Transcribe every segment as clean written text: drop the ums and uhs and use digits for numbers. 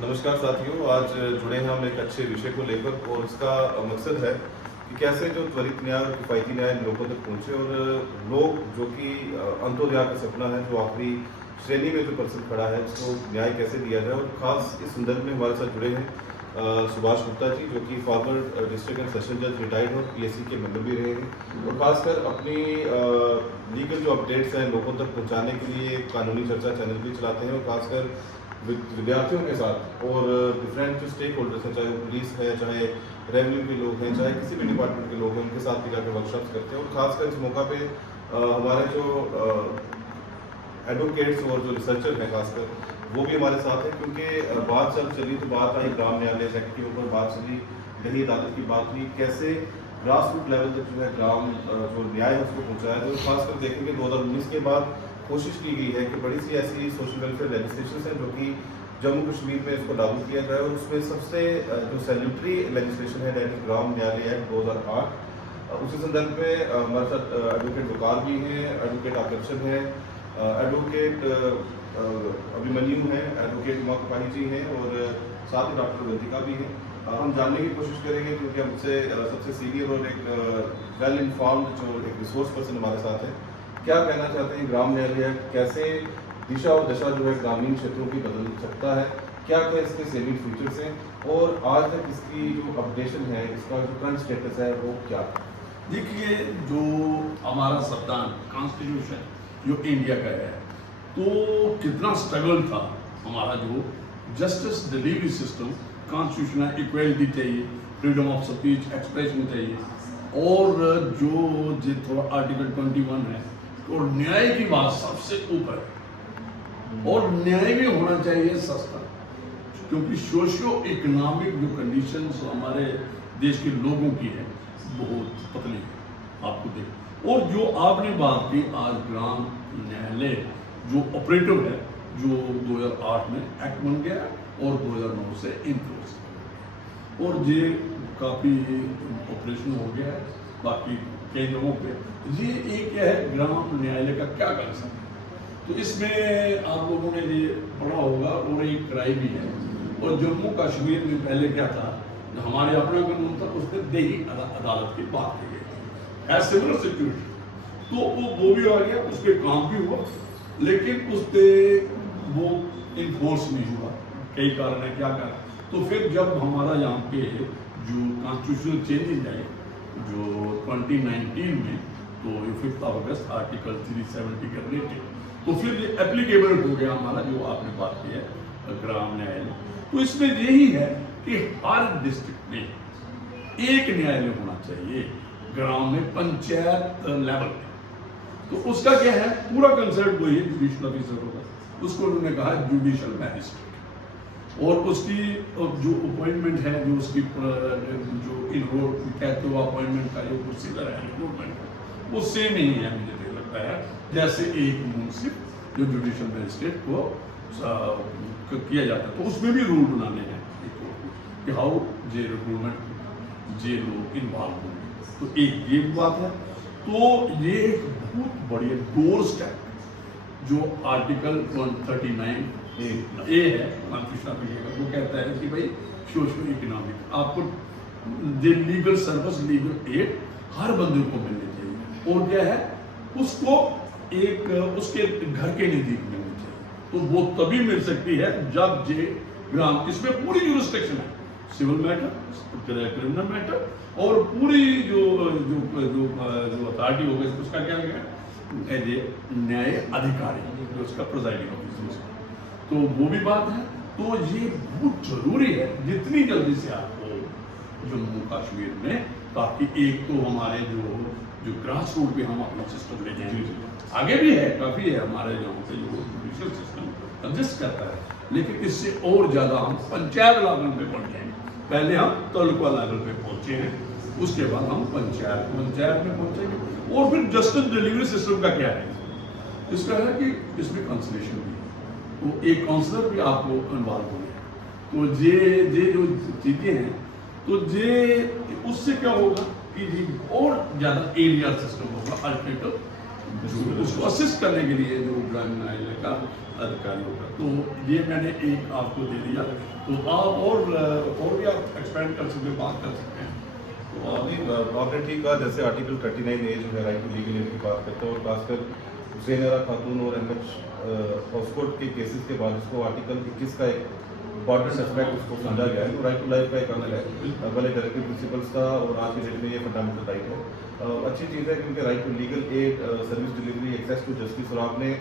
नमस्कार साथियों, आज जुड़े हैं हम एक अच्छे विषय को लेकर और इसका मकसद है कि कैसे जो त्वरित न्याय और किफ़ायती न्याय लोगों तक पहुंचे और लोग जो कि अंत्योदय का सपना है, जो आखिरी श्रेणी में जो पर्सन खड़ा है, उसको न्याय कैसे दिया जाए। और ख़ास इस संदर्भ में हमारे साथ जुड़े हैं सुभाष गुप्ता जी, जो कि फॉर्मर डिस्ट्रिक्ट एंड सेशन जज रिटायर्ड और पीएससी के मेंबर भी रहे हैं और खासकर अपनी लीगल जो अपडेट्स हैं लोगों तक पहुंचाने के लिए एक कानूनी चर्चा चैनल भी चलाते हैं और खासकर विद्यार्थियों के साथ और डिफरेंट जो स्टेक होल्डर्स हैं, चाहे वो पुलिस है, चाहे रेवेन्यू के लोग हैं, चाहे किसी भी डिपार्टमेंट के लोग हैं, उनके साथ भी जाकर वर्कशॉप्स करते हैं। और खासकर इस मौका पे हमारे जो एडवोकेट्स और जो रिसर्चर हैं खासकर वो भी हमारे साथ हैं, क्योंकि बात जब चली तो बात आई ग्राम न्यायालय एक्ट के ऊपर, बात चली दही अदालत की बात हुई, कैसे ग्रास रूट लेवल तक जो है ग्राम जो न्याय है उसको पहुँचाया। तो खासकर देखेंगे 2019 के बाद कोशिश की गई है कि बड़ी सी ऐसी सोशल वेलफेयर लेजिस्लेशन है जो कि जम्मू कश्मीर में इसको लागू किया जाए। और उसमें सबसे जो सैल्यूटरी लेजिस्लेशन है दैट इज ग्राम न्यायालय एक्ट 2008। उसी संदर्भ में हमारे साथ एडवोकेट वकार भी हैं, एडवोकेट आकर्षण है, एडवोकेट अभिमन्यु हैं, एडवोकेट उमा कपाही जी हैं और साथ ही डॉक्टर वंतिका भी हैं। हम जानने की कोशिश करेंगे क्योंकि हमसे सबसे सीनियर और एक वेल इन्फॉर्म्ड जो एक रिसोर्स पर्सन हमारे साथ है, क्या कहना चाहते हैं ग्राम न्यायालय कैसे दिशा और दशा जो है ग्रामीण क्षेत्रों की बदल सकता है, क्या क्या इसके सेविंग फीचर्स हैं और आज तक इसकी जो अपडेशन है, इसका जो करंट स्टेटस है वो क्या है। देखिए, जो हमारा संविधान कॉन्स्टिट्यूशन जो इंडिया का है, तो कितना स्ट्रगल था हमारा जो justice delivery system, constitutional equality चाहिए, फ्रीडम ऑफ स्पीच एक्सप्रेशन चाहिए और जो थोड़ा आर्टिकल 21 है और न्याय की बात सबसे ऊपर है और न्याय भी होना चाहिए सस्ता, क्योंकि सोशियो इकोनॉमिक जो कंडीशंस हमारे देश के लोगों की है बहुत पतली है, आपको देखो। और जो आपने बात की आज ग्राम न्यायालय जो ऑपरेटिव है, जो 2008 में एक्ट बन गया और 2009 से इन्फ्लुएंस और ये काफ़ी ऑपरेशन हो गया है बाकी कई जगहों पे। ये एक है ग्राम न्यायालय का क्या कंसेप्ट है, तो इसमें आप लोगों ने ये पढ़ा होगा और एक क्राइम भी है। और जम्मू कश्मीर में पहले क्या था, हमारे अपना कानून था, उसमें दही अदालत की बात की गई है सिविल सिक्योरिटी, तो वो भी आ गया, उस पर काम भी हुआ, लेकिन उस पर वो इन्फोर्स नहीं हुआ, कई कारण है क्या कारण। तो फिर जब हमारा यहाँ पे जो कॉन्स्टिट्यूशनल चेंजेज आए जो 2019 में, तो 5 अगस्त आर्टिकल 370 के रिलेटेड, तो फिर ये एप्लीकेबल हो गया हमारा जो आपने बात की है ग्राम न्यायालय। तो इसमें यही है कि हर डिस्ट्रिक्ट में एक न्यायालय होना चाहिए ग्राम में, पंचायत लेवल पे। तो उसका क्या है, पूरा कंसेप्ट वही है, जुडिशियल ऑफिसर होगा, उसको उन्होंने कहा जुडिशियल मैजिस्ट्रेट, और उसकी जो अपॉइंटमेंट है, जो उसकी जो इनरोल कहते हो अपॉइंटमेंट का जो प्रोसीजर है रिक्रूटमेंट, वो सेम ही है मुझे लगता है, जैसे एक मुंसिफ जो जुडिशियल मैजिस्ट्रेट को किया जाता है। तो उसमें भी रूल बनाने हैं कि हाउ जे रिक्रूटमेंट जे लोग इन्वॉल्व होंगे, तो एक ये बात है। तो ये बहुत बढ़िया डोर स्टेप जो आर्टिकल 139 ए है कॉन्स्टिट्यूशन, वो कहता है कि भाई सोशल इकोनॉमिक आपको लीगल सर्विस, लीगल एड हर बंदे को मिलनी चाहिए। और क्या है, उसको एक उसके घर के नजदीक मिलनी चाहिए। तो वो तभी मिल सकती है जब जे ग्राम, इसमें पूरी जुरिस्डिक्शन है, सिविल मैटर, क्रिमिनल मैटर और पूरी जो जो जो जो अथॉरिटी होगी उसका क्या है, एज ए न्याय अधिकारी जो उसका प्रिजाइडिंग ऑफिसर, तो वो भी बात है। तो ये बहुत जरूरी है जितनी जल्दी से आपको जम्मू कश्मीर में, ताकि एक तो हमारे जो ग्रास रूट पे हम अपना सिस्टम ले जाएंगे, आगे भी है काफ़ी है हमारे यहाँ पे जो जुडिशियल सिस्टम एग्जिस्ट करता है, लेकिन इससे और ज़्यादा हम पंचायत लेवल पे पहुँच जाएंगे। पहले हम तालुका लेवल पे पहुँचे हैं, उसके बाद हम पंचायत में पहुँचेंगे। और फिर जस्टिस डिलीवरी सिस्टम का क्या है, इसका है कि इसमें कंसलेशन भी है, तो एक काउंसलर भी आपको इन्वॉल्व हो गया, तो ये जो चीज़ें हैं, तो ये उससे क्या होगा कि जी और ज़्यादा एरिया सिस्टम होगा अल्टरनेटिव जो उसको असिस्ट करने के लिए जो ग्रामीण न्यायालय का अधिकारी होगा। तो ये मैंने एक आपको दे दिया, तो आप और भी आप एक्सपेंड कर सकते हैं, बात कर सकते हैं। तो अभी आपने ठीक कहा, जैसे आर्टिकल 39A जो है राइट टू लीगल एड की बात करते हैं, और खासकर हुसैन आरा खातून और अहमद ऑक्सफोर्ड के केसेस के बाद इसको आर्टिकल 21 का एक इंपॉर्टेंट एस्पेक्ट उसको समझा गया है। तो राइट टू लाइफ का एक अंग है, पहले डायरेक्टिव प्रिंसिपल्स था और आज की डेट में ये फंडामेंटल राइट है। अच्छी चीज़ है क्योंकि right to legal aid, service delivery, access to justice, और आपने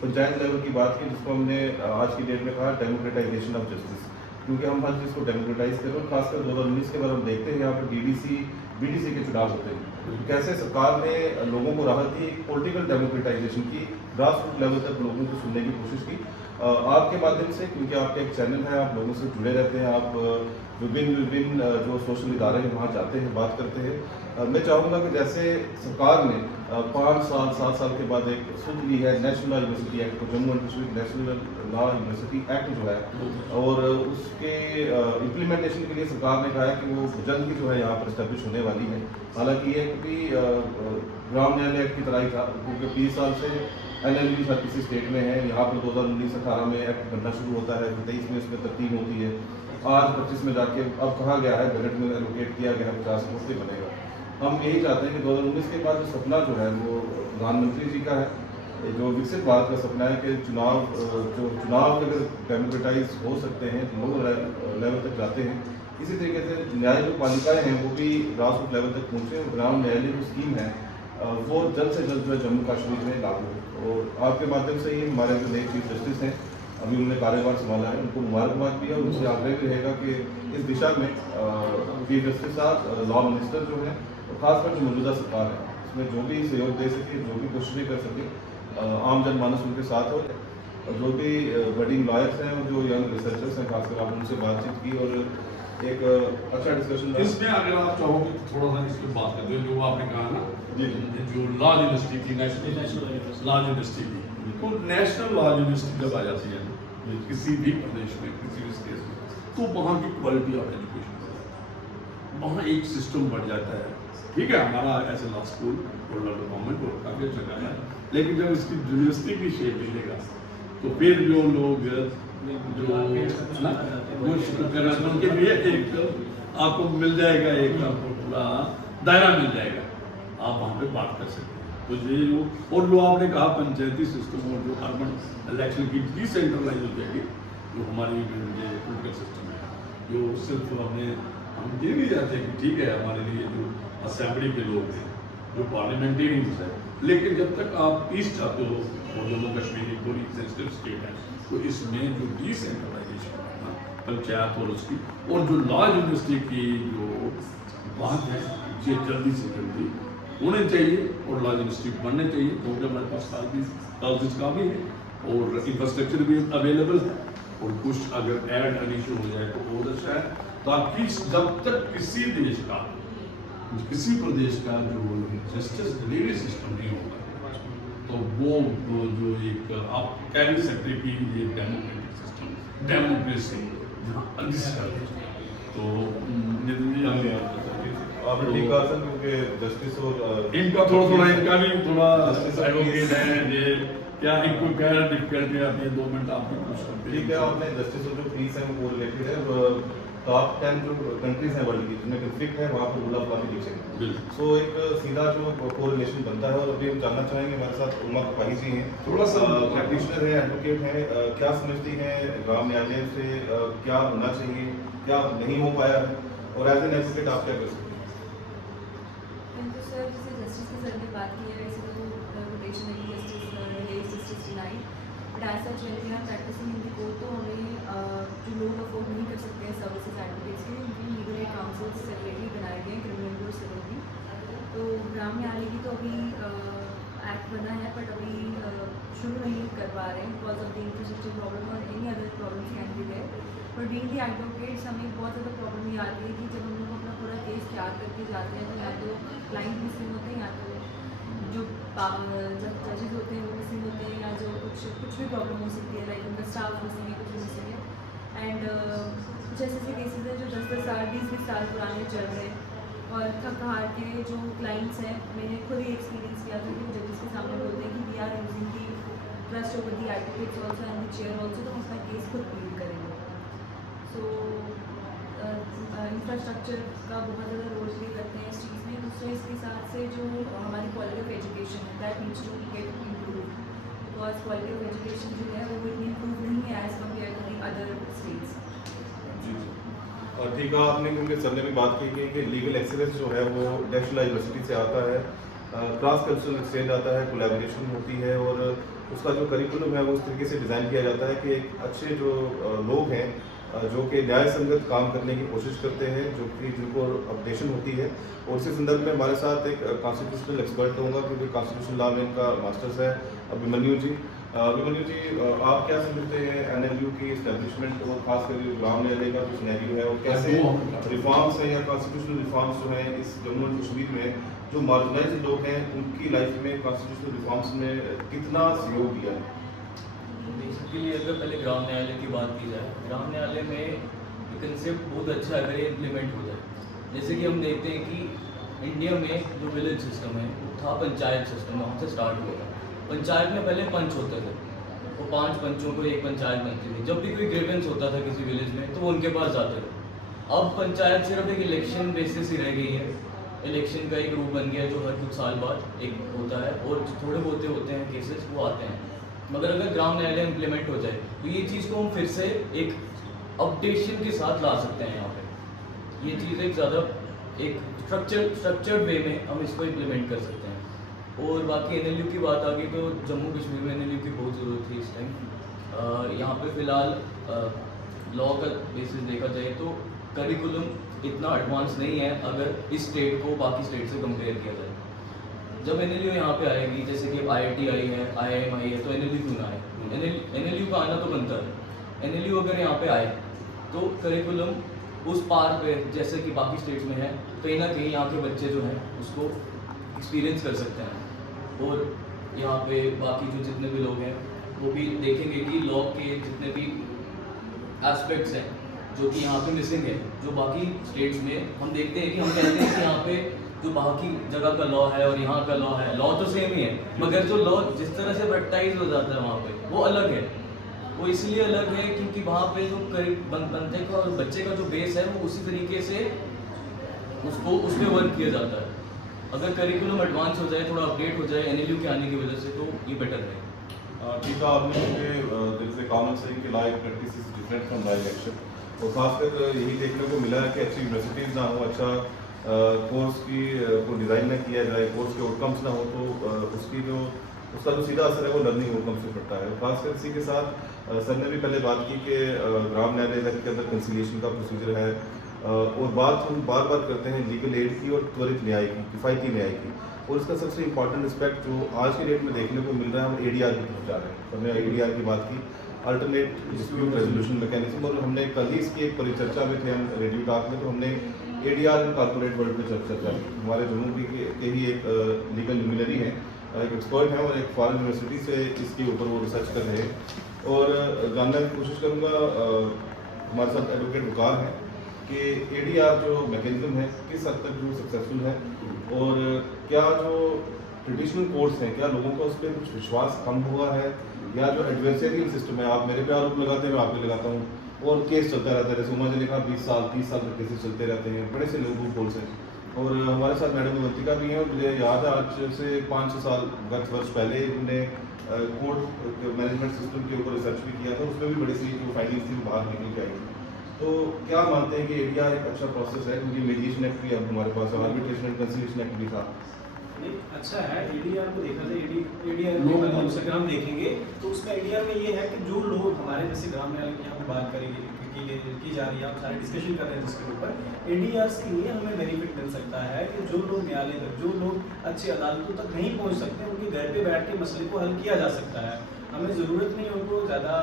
पंचायत लेवल की बात की जिसको हमने आज की डेट में कहा डेमोक्रेटाइजेशन ऑफ जस्टिस, क्योंकि हम हर चीज़ को डेमोक्रेटाइज कर रहे हैं। खासकर 2019 के बाद हम देखते हैं यहाँ पर डीडीसी बीडीसी के चुनाव होते हैं, कैसे सरकार ने लोगों को राहत दी, पॉलिटिकल डेमोक्रेटाइजेशन की, ग्रास रूट लेवल तक लोगों को सुनने की कोशिश की। आपके माध्यम से, क्योंकि आपका एक चैनल है, आप लोगों से जुड़े रहते हैं, आप विभिन्न जो सोशल इदारे हैं वहाँ जाते हैं, बात करते हैं। मैं चाहूँगा कि जैसे सरकार ने 5 साल 7 साल के बाद एक सुध ली है नेशनल लॉ यूनिवर्सिटी एक्ट को, Jammu and Kashmir national law university act जो है, और उसके इम्प्लीमेंटेशन के लिए सरकार ने कहा है कि वो जल्द ही जो है यहाँ पर इस्टेब्लिश होने वाली है। हालांकि ये भी ग्राम न्यायालय एक्ट की तरह ही था, क्योंकि 20 साल से एनएलबी हर किसी स्टेट में है। यहाँ पर 2019-18 में एक्ट बनना शुरू होता है, 23 में इसमें तरतीब होती है, आज 25 में जाके अब कहा गया है, बजट में एलोकेट किया गया है 50 करोड़ से बनेगा। हम यही चाहते हैं कि 2019 के बाद जो सपना जो है वो प्रधानमंत्री जी का है, जो विकसित भारत का सपना है कि चुनाव अगर डेमोक्रेटाइज हो सकते हैं, लोग लेवल तक जाते हैं, इसी तरीके से न्याय जो पालिकाएँ हैं वो भी ग्रास रूट लेवल तक पहुँचे, और ग्राम न्यायालय जो स्कीम है वो जल्द से जल्द जो है जम्मू कश्मीर में लागू हो। और आपके माध्यम से ही हमारे जो नए चीफ जस्टिस हैं, अभी उन्होंने कार्यभार संभाला है, उनको मुबारकबाद भी है, और उनसे आग्रह भी रहेगा कि इस दिशा में चीफ जस्टिस साहब, लॉ मिनिस्टर जो है, और खासकर जो मौजूदा सरकार है, उसमें जो भी सहयोग दे सके, जो भी कोशिश कर सके, आम जनमानस उनके साथ हो, और जो भी बडिंग लॉयर्स हैं और जो यंग रिसर्चर्स हैं, खासकर आप उनसे बातचीत की और एक अच्छा डिस्कशन। इसमें अगर आप चाहोगे तो थोड़ा सा इसमें बात करते हैं, जो आपने कहा ना जी जो लॉ यूनिवर्सिटी थी, नेशनल लॉ यूनिवर्सिटी थी, तो नेशनल लॉ यूनिवर्सिटी जब आ जाती है किसी भी प्रदेश में, किसी भी स्टेट में, तो वहाँ की क्वालिटी ऑफ एजुकेशन, वहाँ एक सिस्टम बढ़ जाता है। ठीक है, हमारा ऐसे लॉ स्कूल और गवर्नमेंट को काफ़ी अच्छा कर रहा है, लेकिन जब इसकी यूनिवर्सिटी की शेप मिलेगा तो फिर जो लोग जो उनके लिए एक आपको मिल जाएगा, एक आपको पूरा दायरा मिल जाएगा, आप वहाँ पे बात कर सकते हैं। तो ये और जो आपने कहा पंचायती सिस्टम और जो अर्बन इलेक्शन की डिसेंट्रलाइज हो जाएगी, जो हमारी पॉलिटिकल सिस्टम है, जो सिर्फ हम ये नहीं चाहते कि ठीक है हमारे लिए जो असेंबली के लोग हैं, जो पार्लियामेंटेरियंस है, लेकिन जब तक आप पीस चाहते हो और जम्मू कश्मीर एक बड़ी सेंसिटिव स्टेट है, तो इसमें जो डिसेंट्रलाइजेशन है पंचायत और उसकी, और जो लॉ यूनिवर्सिटी की जो बात है, ये जल्दी से जल्दी होने चाहिए और लॉ यूनिवर्सिटी बनने चाहिए, क्योंकि हमारे पास कॉलेज का भी है और इंफ्रास्ट्रक्चर भी अवेलेबल है, और कुछ अगर एड एडिशन हो जाए तो बहुत अच्छा है, ताकि जब तक किसी देश का, किसी प्रदेश का जो जस्टिस डिलीवरी सिस्टम नहीं होगा, तो वो जो एक आप कह नहीं सकते कि ये डेमोक्रेटिक सिस्टम, डेमोक्रेसी जहाँ अग्रसर है, तो आपने ठीक कहा सर, क्योंकि जस्टिस और इनका थोड़ा इनका भी थोड़ा एडवोकेट है, ये क्या इनको क्या डिफिकल्टी आती है, 2 मिनट आप भी पूछ सकते हैं। ठीक है, आपने जस्टिस और जो फीस है वो रिलेटेड है, टॉप 10 जो कंट्रीज हैं वर्ल्ड की जिनमें कन्फ्लिक्ट है वहाँ पर रूल ऑफ लॉ भी नीचे। सो एक सीधा जो कोरिलेशन बनता है, और अभी हम जानना चाहेंगे, हमारे साथ उमा कपाही जी हैं, थोड़ा सा प्रैक्टिशनर है, एडवोकेट हैं, क्या समझती हैं ग्राम न्यायालय से क्या होना चाहिए, क्या नहीं हो पाया है, और एज एन एडवोकेट आप क्या कर सकते हैं? तो सर जैसे जस्टिस की सर ने बात की है, वैसे तो रोटेशन है justice denied, but as such when we are practising in the court, तो हमें जो लोग अफोर्ड नहीं कर सकते हैं सर्विसेज एडवोकेट्स के, उनके लीगल एड काउंसिल्स सेपरेटली बनाए गए हैं, क्रिमिनल और सिविल भी। तो ग्राम न्यायालय की तो अभी एक्ट बना है, बट अभी शुरू नहीं कर पा रहे हैं because of the infrastructure problem और any other problems can be there. But being the advocates हमें बहुत ज़्यादा प्रॉब्लम ये आती है कि जब हम लोग अपना पूरा केस तैयार करके जाते हैं, तो या तो क्लाइंट मिसिंग होते हैं, या तो जो जजेस होते हैं वो मिसिंग होते हैं, या जो कुछ भी प्रॉब्लम हो सकती है, लाइक उनका स्टाफ मिसिंग है, कुछ मिसिंग है। एंड कुछ ऐसे केसेस हैं जो 10-10 साल 20-20 साल पुराने चल रहे हैं, और थक हार के जो क्लाइंट्स हैं, मैंने खुद ही एक्सपीरियंस किया था कि वो जजेस के सामने बोलते हैं कि we are using the trust over the advocates also and the chair also, तो हम अपना केस खुद प्लीड करेंगे। सो इंफ्रास्ट्रक्चर का बहुत ज़्यादा रोल प्ले करते हैं इस चीज़ में। दूसरा इसके साथ से जो हमारी क्वालिटी ऑफ एजुकेशन है that needs to get improve, because quality of education जो है वो इतनी इम्प्रूव नहीं है as compare to the other states. जी जी। और ठीक है, आपने क्योंकि सर ने भी बात की कि लीगल एक्सीलेंस जो है वो नेशनल यूनिवर्सिटी से आता है, क्रॉस कल्चरल एक्सचेंज आता है, कोलैबोरेशन होती है और उसका जो करिकुलम है वो उस तरीके से डिज़ाइन किया जाता है कि एक अच्छे जो लोग हैं जो कि न्याय संगत काम करने की कोशिश करते हैं, जो कि जिनको अपडेशन होती है। और इसी संदर्भ में हमारे साथ एक कॉन्स्टिट्यूशनल एक्सपर्ट होगा क्योंकि कॉन्स्टिट्यूशनल लॉ में इनका मास्टर्स है, अभिमन्यु जी। अभिमन्यु जी, आप क्या समझते हैं NLU की इस्टेब्लिशमेंट और खासकर जो ग्राम न्यायालय का जो सिनेरियो है और कैसे रिफॉर्म्स हैं या कॉन्स्टिट्यूशनल रिफॉर्म्स जो हैं इस जम्मू एंड कश्मीर में जो मार्जिनाइज्ड लोग हैं उनकी लाइफ में कॉन्स्टिट्यूशनल रिफॉर्म्स ने कितना सहयोग दिया है? बेसिकली अगर पहले ग्राम न्यायालय की बात की जाए, ग्राम न्यायालय में ये कंसेप्ट बहुत अच्छा है अगर ये इम्प्लीमेंट हो जाए। जैसे कि हम देखते हैं कि इंडिया में जो विलेज सिस्टम है वो था पंचायत सिस्टम, वहाँ से स्टार्ट हुआ। पंचायत में पहले पंच होते थे, वो 5 पंचों को एक पंचायत बनती थी। जब भी कोई ग्रीवेंस होता था किसी विलेज में तो वो उनके पास जाते थे। अब पंचायत सिर्फ एक इलेक्शन बेसिस ही रह गई है, इलेक्शन का एक रूप बन गया जो हर कुछ साल बाद एक होता है और जो थोड़े बहुत होते हैं केसेस वो आते हैं। मगर अगर ग्राम न्यायालय इम्प्लीमेंट हो जाए तो ये चीज़ को हम फिर से एक अपडेशन के साथ ला सकते हैं। यहाँ पे ये चीज़ एक ज़्यादा एक स्ट्रक्चर्ड वे में हम इसको इम्प्लीमेंट कर सकते हैं। और बाकी NLU की बात आ गई तो जम्मू कश्मीर में NLU की बहुत ज़रूरत थी इस टाइम। यहाँ पे फ़िलहाल लॉ का बेसिस देखा जाए तो करिकुलम इतना एडवांस नहीं है अगर इस स्टेट को बाकी स्टेट से कंपेयर किया जाए। जब NLU यहाँ पे आएगी, जैसे कि IIT आई है, IIM आई है, तो NLU क्यों ना आए? NLU का आना तो बनता है। NLU अगर यहाँ पे आए तो करिकुलम उस पार पे जैसे कि बाकी स्टेट्स में है, कहीं ना कहीं यहाँ के बच्चे जो हैं उसको एक्सपीरियंस कर सकते हैं। और यहाँ पे बाकी जो जितने भी लोग हैं वो भी देखेंगे कि लॉ के जितने भी एस्पेक्ट्स हैं जो कि यहाँ पे मिसिंग है, जो बाकी स्टेट्स में हम देखते हैं कि हम कहते हैं कि यहाँ पे जो बाकी जगह का लॉ है और यहाँ का लॉ तो सेम ही है, मगर जो लॉ जिस तरह से प्रैक्टाइज हो जाता है वहाँ पे वो अलग है। वो इसलिए अलग है क्योंकि वहाँ पे जो बनते का और बच्चे का जो बेस है वो उसी तरीके से उसको उस पर वर्क किया जाता है। अगर करिकुलम एडवांस हो जाए, थोड़ा अपडेट हो जाए NLU के आने की वजह से, तो ये बेटर है। ठीक है, आपने दिल से कॉमन सेइंग कि live practice is different from live action, और खासकर यही देखने को मिला है कि अच्छी यूनिवर्सिटीज़ ना हो, अच्छा कोर्स की को डिज़ाइन ना किया जाए, कोर्स के आउटकम्स ना हो, तो उसका जो सीधा असर है वो लर्निंग आउटकम्स पे पड़ता है। खासकर इसी के साथ सर ने भी पहले बात की कि ग्राम न्यायालय के अंदर कंसिलिएशन का प्रोसीजर है, और बात हम बार बार करते हैं लीगल एड की और त्वरित न्याय की, किफ़ायती न्याय की। और इसका सबसे इंपॉर्टेंट एस्पेक्ट जो आज की डेट में देखने को मिल रहा है, हम ADR की तरफ जा रहे हैं। हमने ADR की बात की, अल्टरनेट डिस्प्यूट रेजोल्यूशन मैकेनिज्म, और हमने कल ही इसकी एक परिचर्चा में थे हम रेडियो टॉक में, तो हमने ADR इन कॉर्पोरेट वर्ल्ड में चर्चा की। हमारे जम्मू के ही एक लीगल ल्यूमिनरी हैं, एक एक्सपर्ट हैं और एक फॉरेन यूनिवर्सिटी से इसके ऊपर वो रिसर्च कर रहे हैं। और जानने की कोशिश करूँगा, हमारे साथ एडवोकेट वकार हैं कि ADR जो मैकेनिज्म है किस हद तक जो सक्सेसफुल है, और क्या जो ट्रेडिशनल कोर्ट्स हैं, क्या लोगों का उस पर कुछ विश्वास कम हुआ है, या जो एडवर्सरियल सिस्टम है, आप मेरे पे आरोप लगाते हैं, मैं आप पे लगाता हूँ, और केस चलता रहता है। जैसे उमा जी ने कहा 20 साल 30 साल तक केसेस चलते रहते हैं, बड़े से लोगों कोर्स हैं। और हमारे साथ मैडम अवंतिका भी हैं, और मुझे याद है आज से 5-6 साल गत वर्ष पहले उन्होंने कोर्ट मैनेजमेंट सिस्टम के ऊपर रिसर्च भी किया था, उसमें भी बड़ी सी जो फाइंडिंग्स थी वो बाहर निकल के आई थी। तो क्या मानते हैं कि ADR एक अच्छा प्रोसेस है, क्योंकि मीडिएशन एक्ट भी अब हमारे पास है, आर्बिट्रेशन एंड कंसिलिएशन एक्ट भी था। नहीं, अच्छा है। ADR को देखा जाए, ADR में मतलब से अगर हम देखेंगे तो उसका ADR में ये है कि जो लोग हमारे जैसे ग्राम न्यायालय की यहाँ पे बात करेंगे की जा रही है, आप सारे डिस्कशन कर रहे हैं जिसके ऊपर ADRs के लिए हमें बेनिफिट मिल सकता है कि जो लोग न्यायालय तक, जो लोग अच्छी अदालतों तक नहीं पहुँच सकते, उनके घर पे बैठ के मसले को हल किया जा सकता है। हमें ज़रूरत नहीं उनको ज़्यादा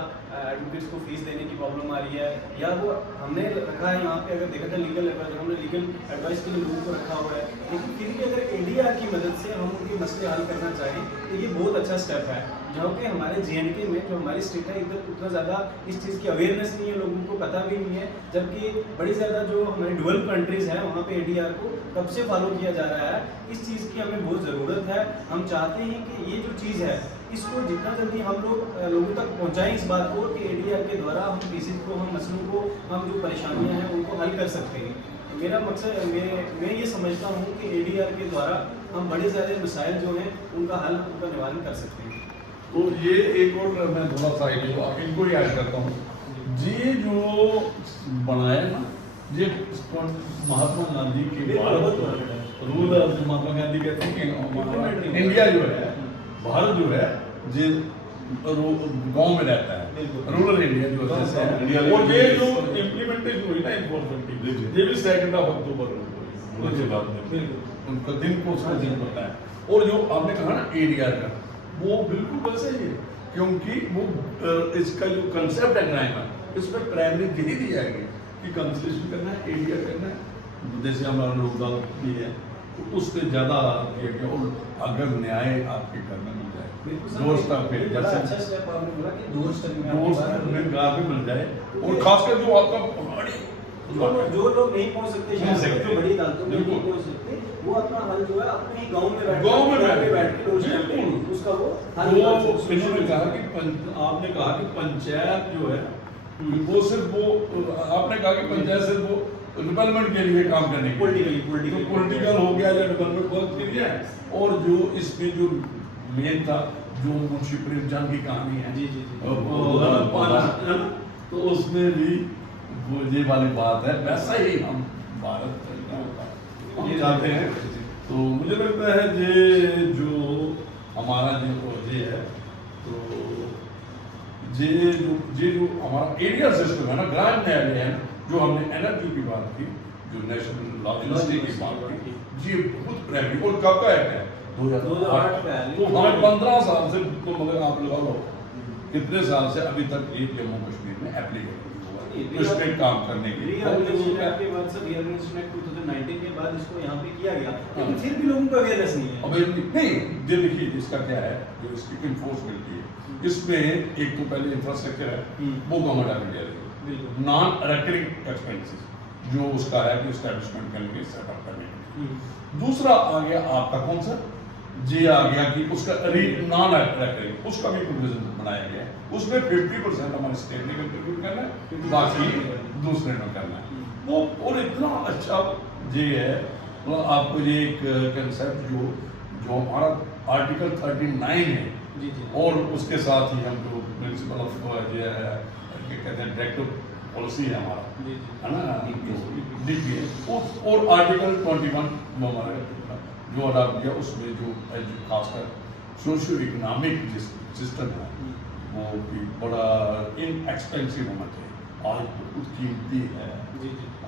एडवोकेट्स को फीस देने की प्रॉब्लम आ रही है, या वो हमने रखा है यहाँ पे, अगर देखा जाए लीगल एडवाइस, हमने लीगल एडवाइस के लिए लोगों को रखा हुआ है, लेकिन फिर भी अगर एडीआर की मदद से हम उनके मसले हल करना चाहें तो ये बहुत अच्छा स्टेप है। जहाँ पे हमारे JNK में जो हमारी स्टेट है, इधर उतना ज़्यादा इस चीज़ की अवेयरनेस नहीं है, लोगों को पता भी नहीं है, जबकि बड़ी ज़्यादा जो हमारी डेवलप कंट्रीज़ हैं वहाँ पे ADR को कब से फॉलो किया जा रहा है। इस चीज़ की हमें बहुत ज़रूरत है। हम चाहते हैं कि ये जो चीज़ है इसको जितना जल्दी हम लोगों तक पहुँचाएं इस बात को कि ADR के द्वारा हम केसेज को, हम मसलों को, हम जो परेशानियाँ हैं उनको हल कर सकते हैं। मेरा मकसद, मैं ये समझता हूँ कि ADR के द्वारा हम बड़े सारे मसाइल जो हैं उनका हल, उनका निवारण कर सकते हैं। तो ये एक और मैं थोड़ा सा इनको ही ऐड करता हूँ। ये जो बनाया ना, ये महात्मा गांधी के रूल, महात्मा गांधी कहते हैं कि इंडिया जो है, भारत जो है, ये गांव में रहता है, रूरल इंडिया जो है। और ये जो इम्प्लीमेंटेशन हुई ना इन्फोर्समेंट की, ये भी 2 अक्टूबर उनका दिन को उसका दिन पता है। और जो आपने कहा ना ADR का, वो बिल्कुल वैसे ही है, क्योंकि वो इसका जो कंसेप्ट है क्राइम का, इसमें प्राइमरी यही दी जाएगी कि कंसलेशन करना है, ADR करना है। जैसे हमारा लोक अदालत भी है, तो उससे ज़्यादा किया गया। और अगर न्याय आपके घर में मिल जाए, दोस्त पे अच्छा स्टेप आपने बोला कि दोस्त में गाँव में मिल जाए, और खासकर जो आपका पहाड़ी जो लोग नहीं पहुंच सकते, जो बड़ी अदालतों में नहीं पहुंच सकते, वो अपना हल जो है अपने ही गांव में बैठ के उसका वो हल। इन्होंने कहा कि आपने कहा कि पंचायत जो है वो सिर्फ आपने कहा कि पंचायत सिर्फ वो डेवलपमेंट के लिए काम करने के पॉलिटिकल हो गया या डेवलपमेंट वर्क के लिए। और जो इसमें जो मेन था, जो मुंशी प्रेमचंद की कहानी है, तो उसमें भी वो ये वाली बात है, वैसा ही हम भारत हम चाहते हैं। तो मुझे लगता है ये जो हमारा ये है, तो ये जो हमारा एरिया सिस्टम है ना, ग्राम न्यायालय है, जो हमने एनर्जी की बात की, जो नेशनल लॉजिस्टिक की बात की, ये बहुत प्राइमरी। और कब का एक्ट है? 2008 का। तो हमारे 15 साल से, तो मगर आप लगा लो कितने साल से अभी तक ये जम्मू कश्मीर में एप्लीकेबल उसमें काम करने के लिए। के बाद सब रीऑर्गेनाइजेशन एक्ट 2019 के बाद इसको यहाँ पे किया गया, लेकिन फिर भी लोगों को अवेयरनेस नहीं है। अवेयरनेस नहीं, ये देखिए इसका क्या है, जो इसकी इन्फोर्समेंट है, इसमें एक तो पहले इंफ्रास्ट्रक्चर है, वो गवर्नमेंट आने जाएगी, नॉन रेकरिंग एक्सपेंसेस जो उसका है कि एस्टैब्लिशमेंट करने सेटअप करने। दूसरा आ गया आपका कौन सा, ये आ गया कि उसका नॉन रेकरिंग, उसका भी प्रोविजन बनाया गया है। उसमें 50% हमारे स्टेट ने कंट्रीब्यूट करना है, बाकी दूसरे ने करना है वो। और इतना अच्छा ये है, तो आपको ये एक कंसेप्ट जो हमारा आर्टिकल 39 है, और उसके साथ ही हम जो प्रिंसिपल ऑफ ये है, कहते हैं डायरेक्टिव पॉलिसी है हमारा, है ना, DPA, और आर्टिकल 21 हमारे जो अडॉप्ट किया, उसमें जो खासकर सोशियो इकोनॉमिक सिस्टम है वो भी बड़ा इनएक्सपेंसिव होना चाहिए। आज बहुत कीमती है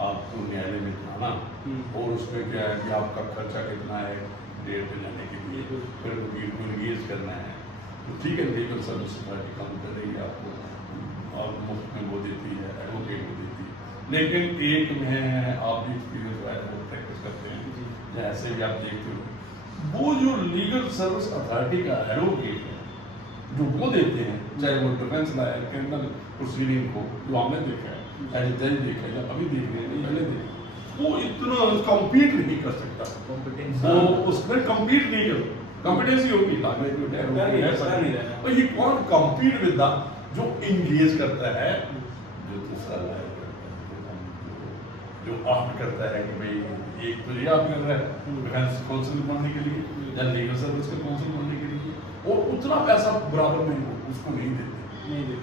आपको न्यायालय में जाना, और उसमें क्या है कि आपका खर्चा कितना है डेढ़ पे जाने के लिए, फिर वकील को इंगेज करना है, तो ठीक है लीगल सर्विस सोसाइटी काम कर रही है, आपको और मुफ्त में वो देती है, एडवोकेट को देती है। लेकिन एक में आप भी एक्सपीरियंस है, वो प्रैक्टिस करते हैं, जैसे भी आप देखते हो, वो जो लीगल सर्विस अथॉरिटी का एडवोकेट है जो वो देते हैं, चाहे वो डिफेंस लॉयर, क्रिमिनल प्रोसीडिंग को, जो हमने देखा है, चाहे जज देखा है, या अभी देख रहे हैं, पहले देख, वो इतना कम्पीट नहीं कर सकता, वो उसमें कम्पीट नहीं कर, कॉम्पिटेंसी होगी तो ये कौन कम्पीट विद द जो इंगेज करता है, जो दूसरा लॉयर करता है, जो ऑप्ट करता है कि भाई एक तो ये ऑप्ट कर रहा है डिफेंस काउंसिल बनने के लिए या लीगल सर्विस का काउंसिल बनने के लिए, और उतना पैसा बराबर में उसको नहीं देते।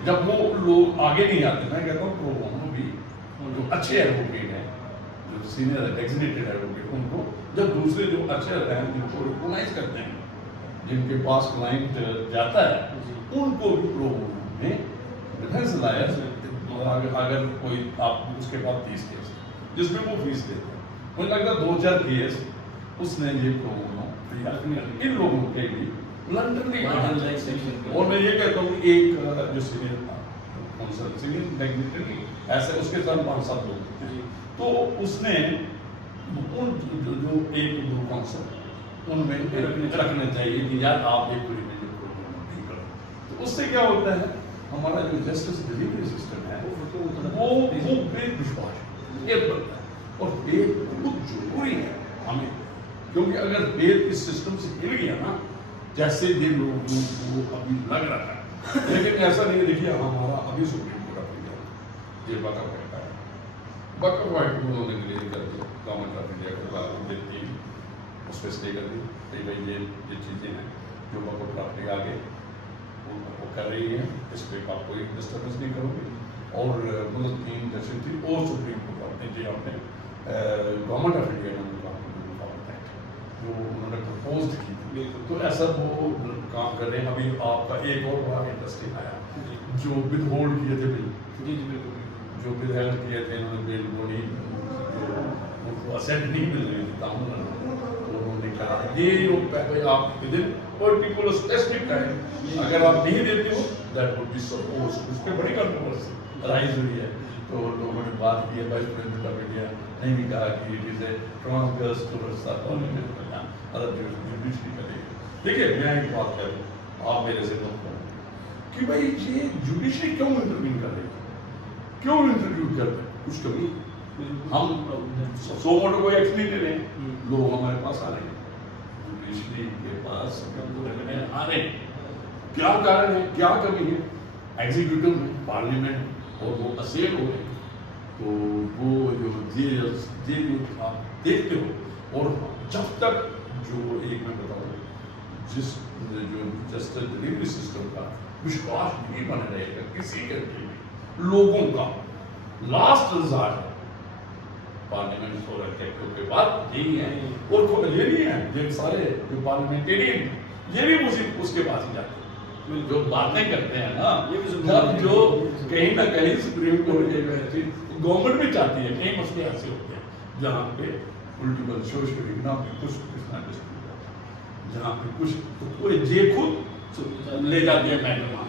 जब वो लोग आगे नहीं आते, मैं कहता हूँ प्रो बोनो भी जो अच्छे एडवोकेट हैं, जो सीनियर डेजिग्नेटेड एडवोकेट, उनको जब दूसरे जो अच्छे हैं जिनको रिकॉग्नाइज करते हैं, जिनके पास क्लाइंट जाता है, उनको भी प्रो बोनो में डिफेंस लॉयर, अगर कोई आप उसके पास 30 केस जिसमें वो फीस देते हैं, मुझे लगता है 2-4 केस उसने ये प्रो बोनो इन लोगों के लिए लंदन में। और मैं ये कहता हूँ एक जो सीनियर सिंगिंग डिग्निटरी ऐसे उसके साथ 5-7 लोग थे। तो उसने उन जो एक दो कॉन्सेप्ट उनमें रखने चाहिए कि यार आप एक नहीं करो। तो उससे क्या होता है, हमारा जो जस्टिस डिलीवरी सिस्टम है वो बेविश्वास एक बनता है। और बेल बहुत जरूरी है हमें, क्योंकि अगर बेल इस सिस्टम से हिल गया ना, जैसे ये लोगों को अभी लग रहा है, लेकिन ऐसा नहीं है। देखिए हमारा अभी सुप्रीम कोर्ट ऑफ इंडिया ये वक़्फ़ कहता है, वक़्फ़ वाइट को उन्होंने डिलीवर कर दिया, गवर्नमेंट ऑफ इंडिया को बात देती है, उस पर स्टे कर दी कि भाई ये चीज़ें हैं जो वक़्फ़ प्रॉपर्टी आगे वो कर रही है, इस पर आप कोई डिस्टर्बेंस नहीं करोगे। और मतलब 3 जजेस थी और सुप्रीम कोर्ट ऑफ इंडिया ने गवर्नमेंट ऑफ इंडिया ने जो उन्होंने प्रपोज की थी, तो ऐसा वो काम कर रहे हैं। अभी आपका एक और बड़ा इंटरेस्टिंग आया, जो विद होल्ड किए थे बिल, जी बिल्कुल, जो विद होल्ड किए थे उन्होंने बिल वो नहीं, जो उनको असेंट नहीं मिल रही थी तमिलनाडु, तो उन्होंने कहा ये जो भाई आप with in particular specific time अगर आप नहीं देते हो दैट वुड बी सपोज, उस पर बड़ी कंट्रोवर्सी राइज हुई है। तो लोगों ने बात की है, वाइस प्रेसिडेंट ऑफ इंडिया ने भी कहा कि it is a transverse towards parliament other judiciary करेगी। देखिए मैं एक बात कह रहा हूँ, आप मेरे से बात करें कि भाई ये जुडिशरी क्यों इंटरवीन कर रही है, क्यों इंटरव्यू कर रहे हैं, कुछ कमी हम 100 वोटों को एक्ट नहीं ले रहे हैं, लोग हमारे पास आ रहे हैं, जुडिशरी के पास आ रहे हैं, क्या कारण है, क्या कमी है एग्जीक्यूटिव में, पार्लियामेंट, और वो असेल हो रहे हैं। तो वो जो आप देखते हो, और जब तक जो एक मैं बताऊँ जिस जो जस्टिस डिलीवरी सिस्टम का विश्वास नहीं बना रहेगा किसी कंट्री में, लोगों का लास्ट रिजॉर्ट है पार्लियामेंट सोलर टेक्टो के बाद यही है। और ये नहीं है जो सारे जो पार्लियामेंटेरियन ये भी उसके पास ही जाते हैं, जो बातें करते हैं ना, जब जो कहीं ना कहीं सुप्रीम कोर्ट के गवर्नमेंट भी चाहती है, कई मसले ऐसे होते हैं जहाँ पे पॉलिटिकल सोशल इकोनॉमिक कुछ जहाँ पे कुछ तो कोई जे खुद ले जाते हैं मैटर वहाँ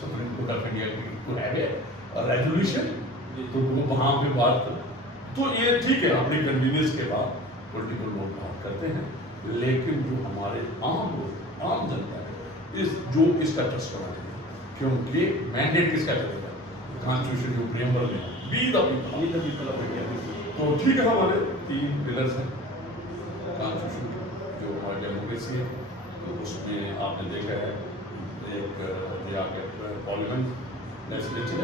सुप्रीम कोर्ट ऑफ इंडिया को है और रेजोल्यूशन, तो वो वहाँ पे बात, तो ये ठीक है अपनी कन्वीनियंस के बाद पॉलिटिकल लोग बात करते हैं, लेकिन जो हमारे आम लोग आम जनता है जो इसका ट्रस्ट करना चाहिए, क्योंकि मैंडेट किसका करेगा, कॉन्स्टिट्यूशन जो प्रेमबल में be the people of India. तो ठीक है, हमारे 3 पिलर्स हैं कॉन्स्टिट्यूशन जो हमारी डेमोक्रेसी है, तो उसमें आपने देखा है एक पार्लियामेंट लेजिस्लेचर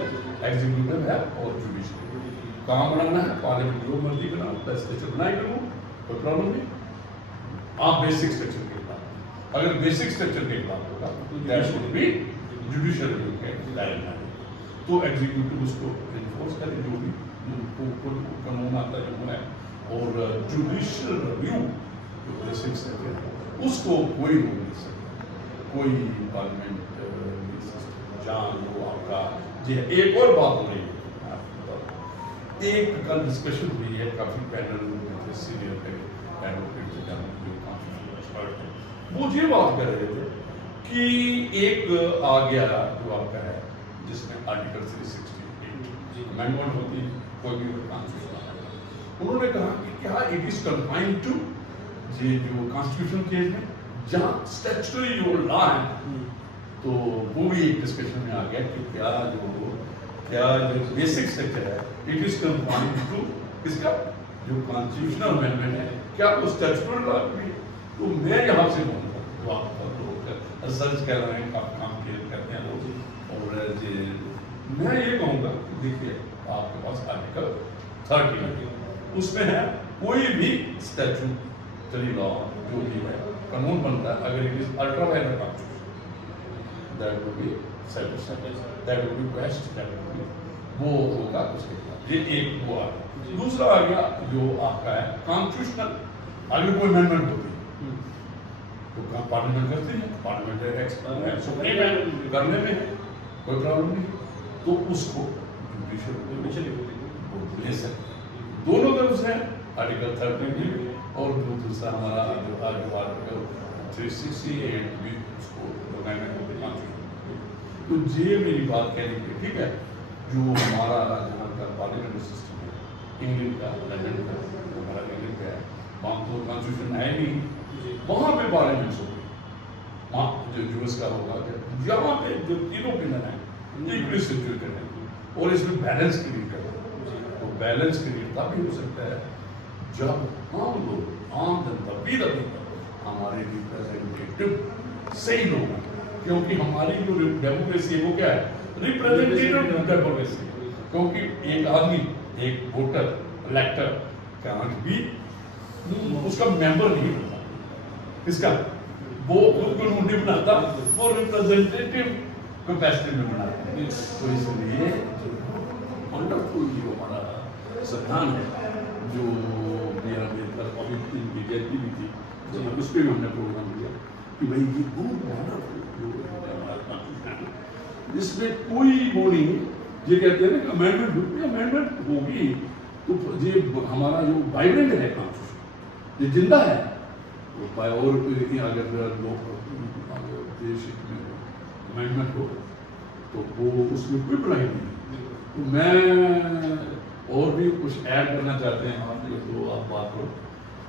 एग्जीक्यूटिव है और जुडिशरी, काम बनाना है, पार्लियामेंट जो मर्जी बनाओ, लेजिस्लेचर बनाए करो, कोई प्रॉब्लम नहीं। आप बेसिक स्ट्रक्चर के खिलाफ, अगर बेसिक स्ट्रक्चर के खिलाफ होगा that should be judicial review के डायरेक्ट, तो एग्जीक्यूटिव उसको इन्फोर्स करे, जो भी कानून आता है जो है, और जुडिशियल रिव्यू जो बेसिक स्ट्रक्चर है उसको कोई रोक नहीं सकता, कोई पार्लियामेंट जहाँ जो आपका जी। एक और बात हो रही है, एक कल डिस्कशन हुई है, काफ़ी पैनल सीनियर एडवोकेट जो कॉन्स्टिट्यूशनल एक्सपर्ट है, वो ये बात कर रहे थे कि एक आ गया जो आपका है जिसमें आर्टिकल 368 अमेंडमेंट होती है कोई भी कॉन्स्टिट्यूशन, उन्होंने कहा कि क्या इट इज कन्फाइंड टू ये जो कॉन्स्टिट्यूशन केस में जहाँ स्टैट्यूटरी जो लॉ है, तो वो भी एक डिस्कशन में आ गया कि क्या जो बेसिक स्ट्रक्चर है इट इज कन्फाइंड टू इसका जो कॉन्स्टिट्यूशनल अमेंडमेंट है, क्या वो स्टैट्यूटरी लॉ भी। तो मैं यहाँ से बोलूँगा जो आप लोग रिसर्च कर रहे हैं, काम करते हैं लोग, और मैं ये कहूँगा देखिए आपके पास आर्टिकल 30 उसमें है कोई भी स्टैट्यूटरी लॉ जो भी है कानून बनता है, अगर it is ultra violent constitution that will be satisfied, that will be best, that will be वो होगा उसके खिलाफ। ये एक वो आ गया। दूसरा आ गया जो आपका है कॉन्स्टिट्यूशनल, अगर कोई अमेंडमेंट होती है तो पार्लियामेंट करती है, पार्लियामेंट सुप्रीम करने में कोई प्रॉब्लम नहीं, तो उसको जुडिशियल ले सकते दोनों तरफ से आर्टिकल 30 भी और जो दूसरा हमारा जो आर्टिकल 368 भी उसको अमेंडमेंट होते हैं। तो ये मेरी बात कहने की ठीक है, जो हमारा जहाँ का पार्लियामेंट्री सिस्टम है, इंग्लैंड का, लंदन का, हमारा इंग्लैंड का है, वहाँ तो कॉन्स्टिट्यूशन है नहीं, वहाँ पे पार्लियामेंट्स होगी, वहाँ जो यूएस का होगा, यहाँ पे जो तीनों पिलर हैं इक्वली सिचुएटेड है और इसमें बैलेंस क्रिएट करना, तो बैलेंस क्रिएट तभी हो सकता है जब हम लोग आम जनता हमारे रिप्रेजेंटेटिव सही लोग हैं, क्योंकि हमारी जो डेमोक्रेसी है वो क्या है, रिप्रेजेंटेटिव डेमोक्रेसी, क्योंकि एक आदमी, एक वोटर, इलेक्टर कांट बी उसका मेंबर नहीं होता, इसका वो खुद को नहीं बनाता, वो रिप्रेजेंटेटिव कैपेसिटी में बनाता है। तो इसलिए वंडरफुल जो हमारा संविधान है, जो मेरा अम्बेडकर अभी इनकी जयंती भी थी, तो उस पर भी हमने प्रोग्राम दिया कि भाई ये बहुत वंडरफुल, जिसमें कोई वो नहीं, ये कहते हैं ना अमेंडमेंट होगी तो ये हमारा जो वाइब्रेंट है कॉन्स्टिट्यूशन, ये जिंदा है, और अगर लोग देश में अमेंडमेंट हो तो वो उसमें कोई बुराई नहीं। तो मैं और भी कुछ ऐड करना चाहते हैं आप, तो आप बात करो,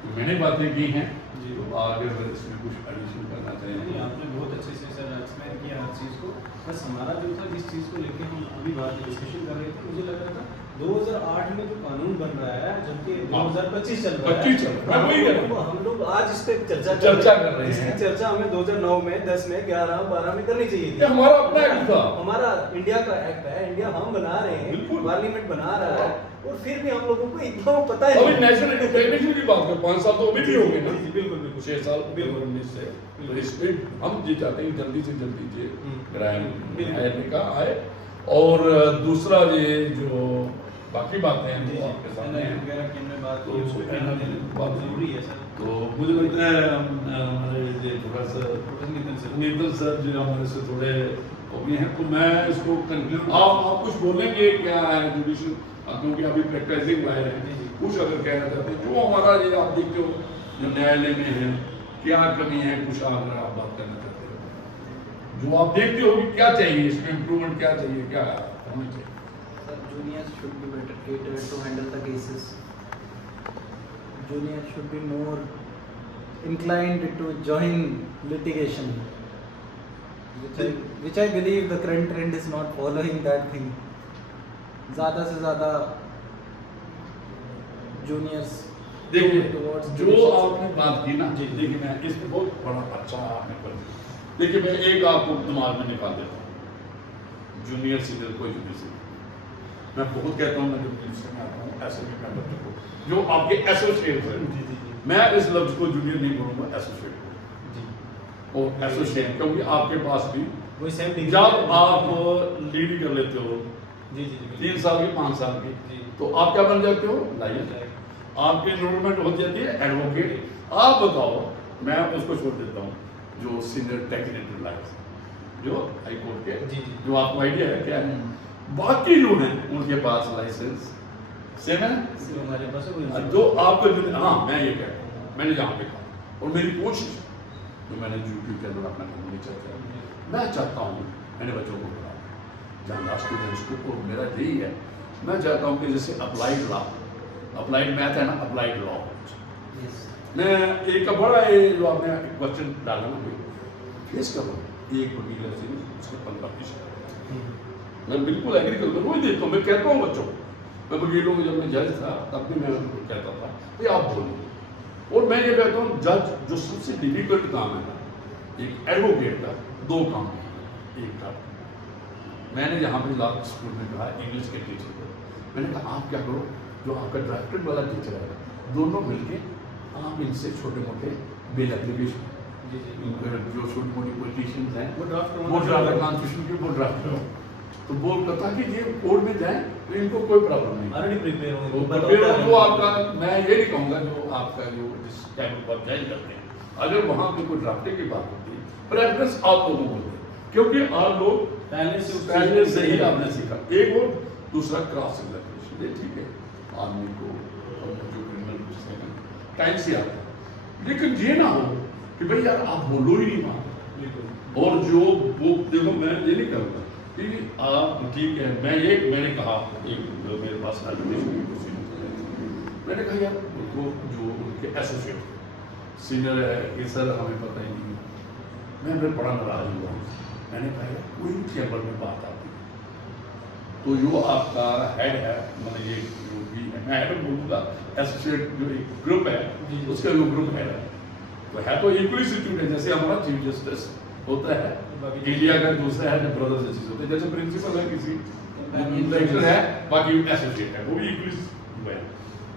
तो मैंने बातें की हैं जी, तो अगर इसमें कुछ एडिशन करना चाहिए। आपने बहुत अच्छे से सर एक्सप्लेन किया हर चीज़ को। बस हमारा जो था, जिस चीज़ को लेके हम अभी बात डिस्कशन कर रहे थे, मुझे लग रहा था 2008 में जो कानून बन रहा है, जबकि 2025 चल रहा है, तो हम लोग आज इस पे चर्चा कर रहे हैं, जिसकी चर्चा हमें 2009 में, 10 में, 11, 12 में करनी चाहिए थी। हमारा अपना एक्ट था, हमारा इंडिया का एक्ट है, इंडिया हम बना रहे हैं, पार्लियामेंट बना रहा है, और फिर भी हम लोगों को इतना वो पता है अभी नेशनल इंटीग्रिटी की बात कर, 5 साल तो अभी भी हो गए ना, बिल्कुल 6 साल 2019 से, तो इसमें हम ये चाहते हैं जल्दी से जल्दी ये ग्राम का आए, और दूसरा ये जो बाकी बातें हैं वो आपके सामने हैं, बहुत जरूरी है सर। तो मुझे लगता है हमारे ये थोड़ा सा नितिन सर जो हमारे से थोड़े हो गए हैं, तो मैं इसको कंक्लूड, आप कुछ बोलेंगे क्या है जुडिशल, क्योंकि अभी प्रैक्टिसिंग लाए हैं, कुछ अगर कहना चाहते हैं जो हमारा ये आप देखते हो जो न्यायालय में है क्या कमी है, कुछ अगर आप बात करना चाहते हो जो आप देखते हो कि क्या चाहिए इसमें इम्प्रूवमेंट, क्या चाहिए, क्या होना चाहिए। Juniors should be better catered to handle the cases. Juniors should be more inclined to join litigation, which I believe the current trend is not following that thing. ज़्यादा से ज़्यादा juniors देखिए towards जो आपने बात की ना, देखिए मैं इसमें बहुत बड़ा अच्छा आपने कर दिया। देखिए मैं एक आपको दिमाग में निकाल देता हूँ, जूनियर सीनियर कोई जूनियर सीनियर, मैं बहुत कहता हूँ, मैं जब पुलिस में आता हूँ ऐसे भी मैं बच्चों को जो आपके एसोसिएट हैं, मैं इस लफ्ज को जूनियर नहीं बोलूँगा, एसोसिएट और एसोसिएट, क्योंकि आपके पास भी वही सेम जब आप लीड कर लेते हो 3 साल की 5 साल की, तो आप क्या बन जाते हो, लाइयर, आपकी एनरोलमेंट हो जाती है एडवोकेट। आप बताओ, मैं उसको छोड़ देता हूँ जो सीनियर टेक्निकल लाइफ जो हाई कोर्ट के, जो आपको आइडिया है क्या है, बाकी जो हैं उनके पास लाइसेंस सेम है हमारे पास जो आपको, हाँ मैं ये कहता हूँ, मैंने जहाँ पे कहा और मेरी कोशिश जो मैंने यूट्यूब चैनल अपना करने चाहता हूँ, मैं चाहता हूँ मैंने बच्चों को पढ़ाऊँ जहाँ स्टूडेंट्स को, और मेरा यही है, मैं चाहता हूँ कि जैसे अप्लाइड लॉ, अप्लाइड मैथ है ना, अप्लाइड लॉ, मैं एक बड़ा ये जो आपने क्वेश्चन डाला ना, फेस करो एक वकील ऐसे उसको 15%, मैं बिल्कुल एग्री करता हूँ, वही देखता हूँ, मैं कहता हूँ बच्चों को, मैं वकीलों में जब मैं जज था तब भी मैं उनको कहता था भाई आप बोलो, और मैं ये कहता हूँ जज जो सबसे डिफिकल्ट काम है ना, एक एडवोकेट का 2 काम है, एक का मैंने यहाँ पे लॉ स्कूल में कहा इंग्लिश के टीचर को, मैंने कहा आप क्या करो, जो आपका ड्राफ्टेड वाला टीचर है दोनों मिलके आप इनसे छोटे मोटे बिल एप्लीकेशन जो छोटी मोटी पॉलिटिशियंस हैं वो ड्राफ्ट कॉन्स्टिट्यूशन की वो ड्राफ्ट करो, तो वो कहता कि ये कोर्ट में जाए तो इनको कोई प्रॉब्लम नहीं, ऑलरेडी प्रिपेयर होंगे वो आपका, मैं ये नहीं कहूँगा जो आपका जो जिस टाइम पर जज करते हैं, अगर वहाँ पे कोई ड्राफ्टिंग की बात होती है, प्रेफरेंस आप लोगों को दें, क्योंकि आप लोग पहले से ही आपने सीखा, एक वो दूसरा क्रॉस एग्जामिनेशन, ये ठीक है आदमी को जो क्रिमिनल टाइम से आता है, लेकिन ये ना हो कि भाई यार आप बोलो ही नहीं वहाँ, और जो वो देखो मैं ये नहीं करूँगा कि आप ठीक है, मैंने कहा एक मेरे पास एप्लीकेशन की कुर्सी मैंने कहा यार उनको जो उनके एसोसिएट सीनियर है कि सर हमें पता ही नहीं, मैं फिर बड़ा नाराज हुआ। मैंने कहा यार कोई भी चैम्बर में बात आती है तो जो आपका हेड है, मतलब ये जो भी है, मैं हेड बोलूँगा, एसोसिएट जो एक ग्रुप है उसका जो ग्रुप हेड है तो इक्वली सिचुएटेड, जैसे हमारा चीफ जस्टिस होता है इंडिया का, दूसरा है ब्रदर्स जस्टिस होते हैं, जैसे प्रिंसिपल है किसी डायरेक्टर है, बाकी एसोसिएट है, वो भी इक्वली है।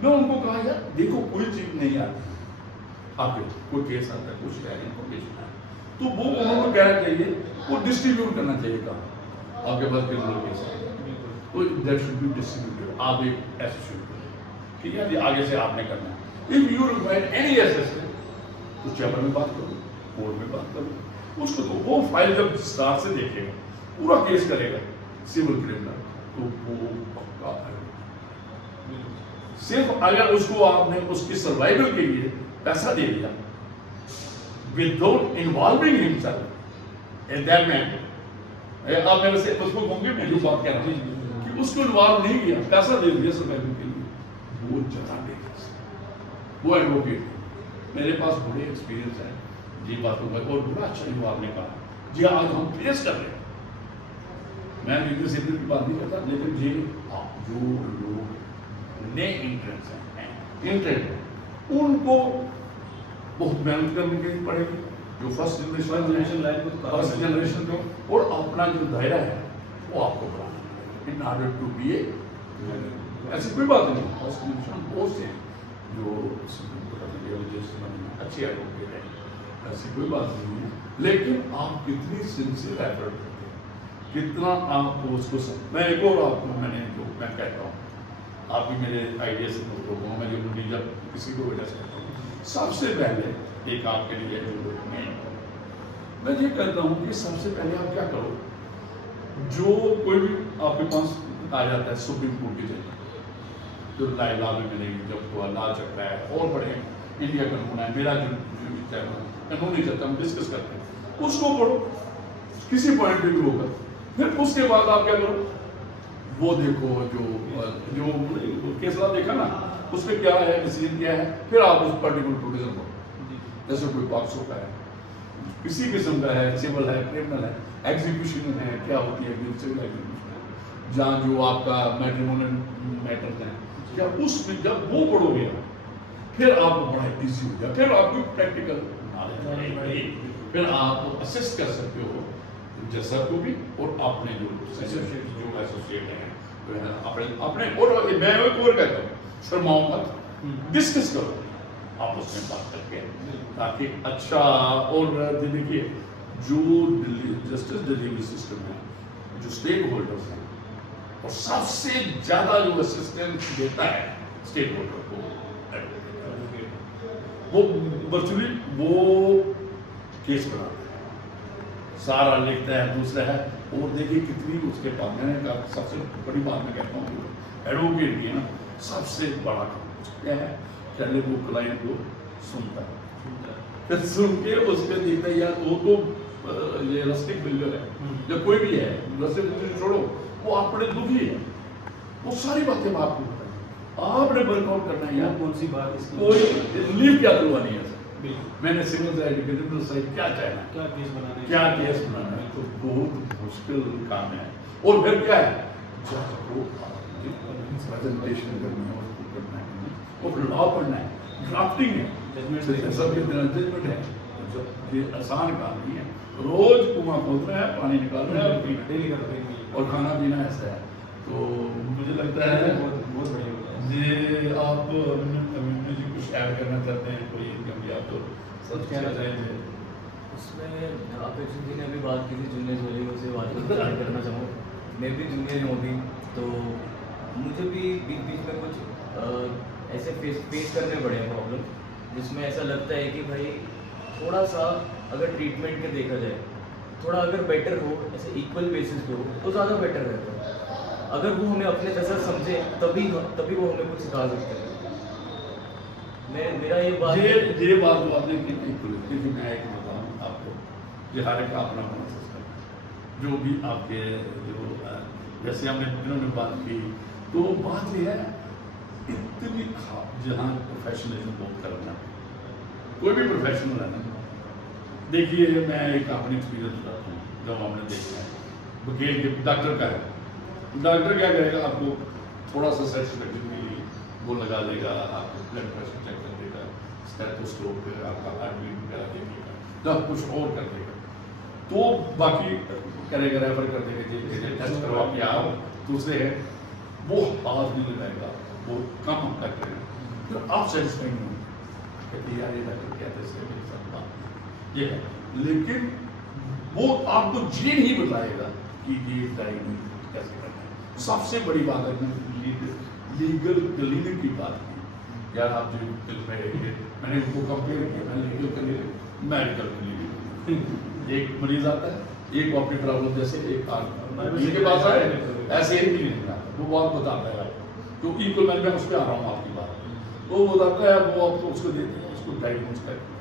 मैं उनको कहा यार देखो कोई चीज नहीं आती, आपके कोई केस आता है, कुछ है, इन्फॉर्मेशन है, तो वो उन्होंने कहना चाहिए, वो डिस्ट्रीब्यूट करना चाहिए काम आपके पास क्रिमिनल केस है तो दैट शुड बी डिस्ट्रीब्यूटेड। आप एक एसोसिएट ठीक है, आगे से आपने करना है। If you require any assistance तो चैम्बर में बात करो, कोर्ट में बात करो, उसको तो वो फाइल जब स्टार्ट से देखेगा, पूरा केस करेगा सिविल क्रिमिनल, तो वो पक्का है। सिर्फ अगर उसको आपने उसकी सर्वाइवल के लिए पैसा दे दिया without involving himself in that man, आप मेरे से उसको होंगे मैं जो बात कह रहा हूँ कि उसको इन्वॉल्व नहीं किया, पैसा दे दिया सर्वाइवल के लिए, वो जता देगा, वो एडवोकेट। मेरे पास बड़े एक्सपीरियंस है जी बातों का, और बड़ा अच्छा जो आपने कहा जी, आज हम फेस कर रहे हैं, मैं लीगल सिविल की बात नहीं करता, लेकिन ये जो लोग नए इंट्रेंस हैं उनको बहुत मेहनत करने की पड़ेगी, जो फर्स्ट जनरेशन लाइन को फर्स्ट जनरेशन को, और अपना जो दायरा है वो आपको बढ़ाना इन ऑर्डर टू बी ए, ऐसी कोई बात नहीं, फर्स्ट जनरेशन बहुत से जो अच्छे एडवोकेट है, ऐसी कोई बात नहीं है, लेकिन आप कितनी सिंसियर एफर्ट करते हैं, कितना आप उसको मैं एक और आपको मैं कहता हूँ, आप भी मेरे आइडिया से लोगों को मैं जो जब किसी को वजह से कहता हूँ, सबसे पहले एक आपके लिए मैं ये कहता हूँ कि सबसे पहले आप क्या करो, जो कोई भी आपके पास आ जाता है सुप्रीम कोर्ट की जगह, जो लाल में मिलेगी, जब वो लाल चक्र है और बड़े इंडिया कानून है, मेरा जो कानून नहीं चलता, हम डिस्कस करते हैं, उसको पढ़ो, किसी पॉइंट व्यू होगा, फिर उसके बाद आप क्या करो, वो देखो जो केसला देखा ना, उसमें क्या है, डिसीजन क्या है, फिर आप उस पर्टिकुलर प्रोविजन को, जैसे कोई पॉक्सो का है, किसी किस्म का है, सिविल है, क्रिमिनल है, एग्जीक्यूशन है, क्या होती है सिविल एग्जीक्यूशन है, जहाँ जो आपका मैट्रिमोनियल मैटर्स हैं, क्या उसमें जब वो पढ़ोगे फिर आपको बड़ा इजी हो जाए, फिर आपको प्रैक्टिकल नॉलेज बढ़ेगी, फिर आप असिस्ट कर सकते हो जैसा को भी, और अपने जो एसोसिएट हैं अपने और मैं एक और कहता हूँ, शर्माओ मत, डिस्कस करो आपस में बात करके, ताकि अच्छा। और देखिए जो जस्टिस डिलीवरी सिस्टम है, जो स्टेक होल्डर्स हैं, और सबसे ज्यादा जो असिस्टेंस देता है स्टेक होल्डर को, वो वर्चुअली वो केस बनाता है, सारा लिखता है, दूसरा है, और देखिए कितनी उसके पास, मैंने कहा सबसे बड़ी बात मैं कहता हूँ एडवोकेट की है ना, सबसे बड़ा काम क्या है, पहले वो क्लाइंट को सुनता है, फिर सुन के उसके देखता है यार वो तो ये रस्टिक बिल्डर है, जब कोई भी है रस्टिक बिल्डर छोड़ो, वो आप बड़े दुखी है, वो सारी बातें आपको बताएंगे, आपने वर्कआउट करना है यार, कौन सी बात इसकी, कोई लीव क्या दिलवानी है, मैंने सिविल साइड क्रिमिनल साइड क्या चाहना है, क्या केस बनाना है, तो बहुत मुश्किल काम है। और फिर क्या है, जज को प्रेजेंटेशन करनी है, उसको करना है, और लॉ पढ़ना है, ड्राफ्टिंग है, जजमेंट है, जब ये आसान काम नहीं है, रोज कुआं खोदना है, पानी निकालना है, डेली का और खाना पीना ऐसा है। तो मुझे लगता है बहुत बढ़िया ये आप जी कुछ ऐड करना चाहते हैं, कोई या तो सब कहना चाहेंगे उसमें आकर्षण जी ने अभी बात की थी जूनियर वाली, उसे बात को ऐड करना चाहूँगा। मैं भी जूनियर हूँ अभी, तो मुझे भी बीच बीच में कुछ ऐसे फेस करने पड़े हैं प्रॉब्लम, जिसमें ऐसा लगता है कि भाई थोड़ा सा अगर ट्रीटमेंट के देखा जाए, थोड़ा अगर बेटर हो, ऐसे इक्वल बेसिस पे हो तो ज़्यादा बेटर रहता है। अगर वो हमें अपने जैसा समझे तभी वो हमें कुछ सिखा सकते हैं। मेरा ये बात तो आपने की, मैं एक बताऊँ आपको, ये हर एक का अपना अपना सिस्टम है। जो भी आपके जो जैसे हमने इन्होंने बात की, तो बात यह है इतनी जहाँ प्रोफेशनलिज्म बहुत करना, कोई भी प्रोफेशनल है ना। देखिए मैं एक अपनी एक्सपीरियंस बताता हूँ, जब हमने देखा है वकील के डॉक्टर का है, डॉक्टर क्या करेगा, आपको थोड़ा सा सेटिस्फेक्शन के लिए वो लगा देगा, आपको ब्लड प्रेशर चेक कर देगा, स्टेथोस्कोप पे आपका हार्ट बीट करा देगा, जब कुछ और कर देगा, तो बाकी करेगा, रेफर कर देगा जी टेस्ट करवा के आओ, दूसरे है वो हाथ नहीं लगाएगा, वो कम हम करते हैं, तो आप सेटिस्फाइड नहीं कहते यार ये डॉक्टर कहते हैं मेरे साथ बात ये है, लेकिन वो आपको ये नहीं बताएगा कि ये डायग्नोस कैसे करना है। सबसे बड़ी बात है लीगल क्लिनिक की बात की, यार आप जो मैंने उनको कंपेयर किया, मैंने लीगल क्लिनिक मेडिकल क्लिनिक, एक मरीज आता है, एक को अपनी प्रॉब्लम जैसे एक के पास आए ऐसे ही क्लिनिक आता है, वो बहुत बताता है, तो इक्वल मैं उस पर आ रहा हूँ आपकी बात, तो वो बताता है, वो आपको उसको देते हैं, उसको डायग्नोस करते हैं,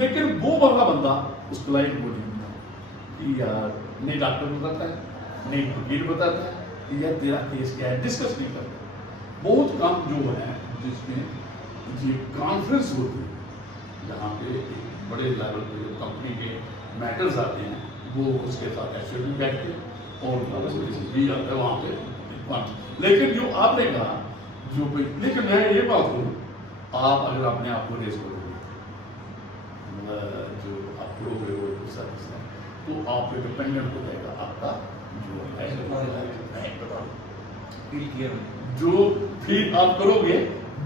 लेकिन वो वाला बंदा उस क्लाइंट को नहीं कि यार नहीं डॉक्टर बताता है, नहीं वकील बताता है कि यार तेरा केस क्या है, डिस्कस नहीं करता। बहुत कम जो है जिसमें ये कॉन्फ्रेंस होती है, जहाँ पे बड़े लेवल पे जो कंपनी के मैटर्स आते हैं, वो उसके साथ एक्चुअली बैठते हैं और भी आता है वहाँ पे। लेकिन जो आपने कहा जो लेकिन मैं ये बात करूँ, आप अगर अपने आप को रेस करोगे, जो आप करोगे वो सर्विस है, तो आप पे डिपेंडेंट हो जाएगा आपका जो है फील किया जो फील आप करोगे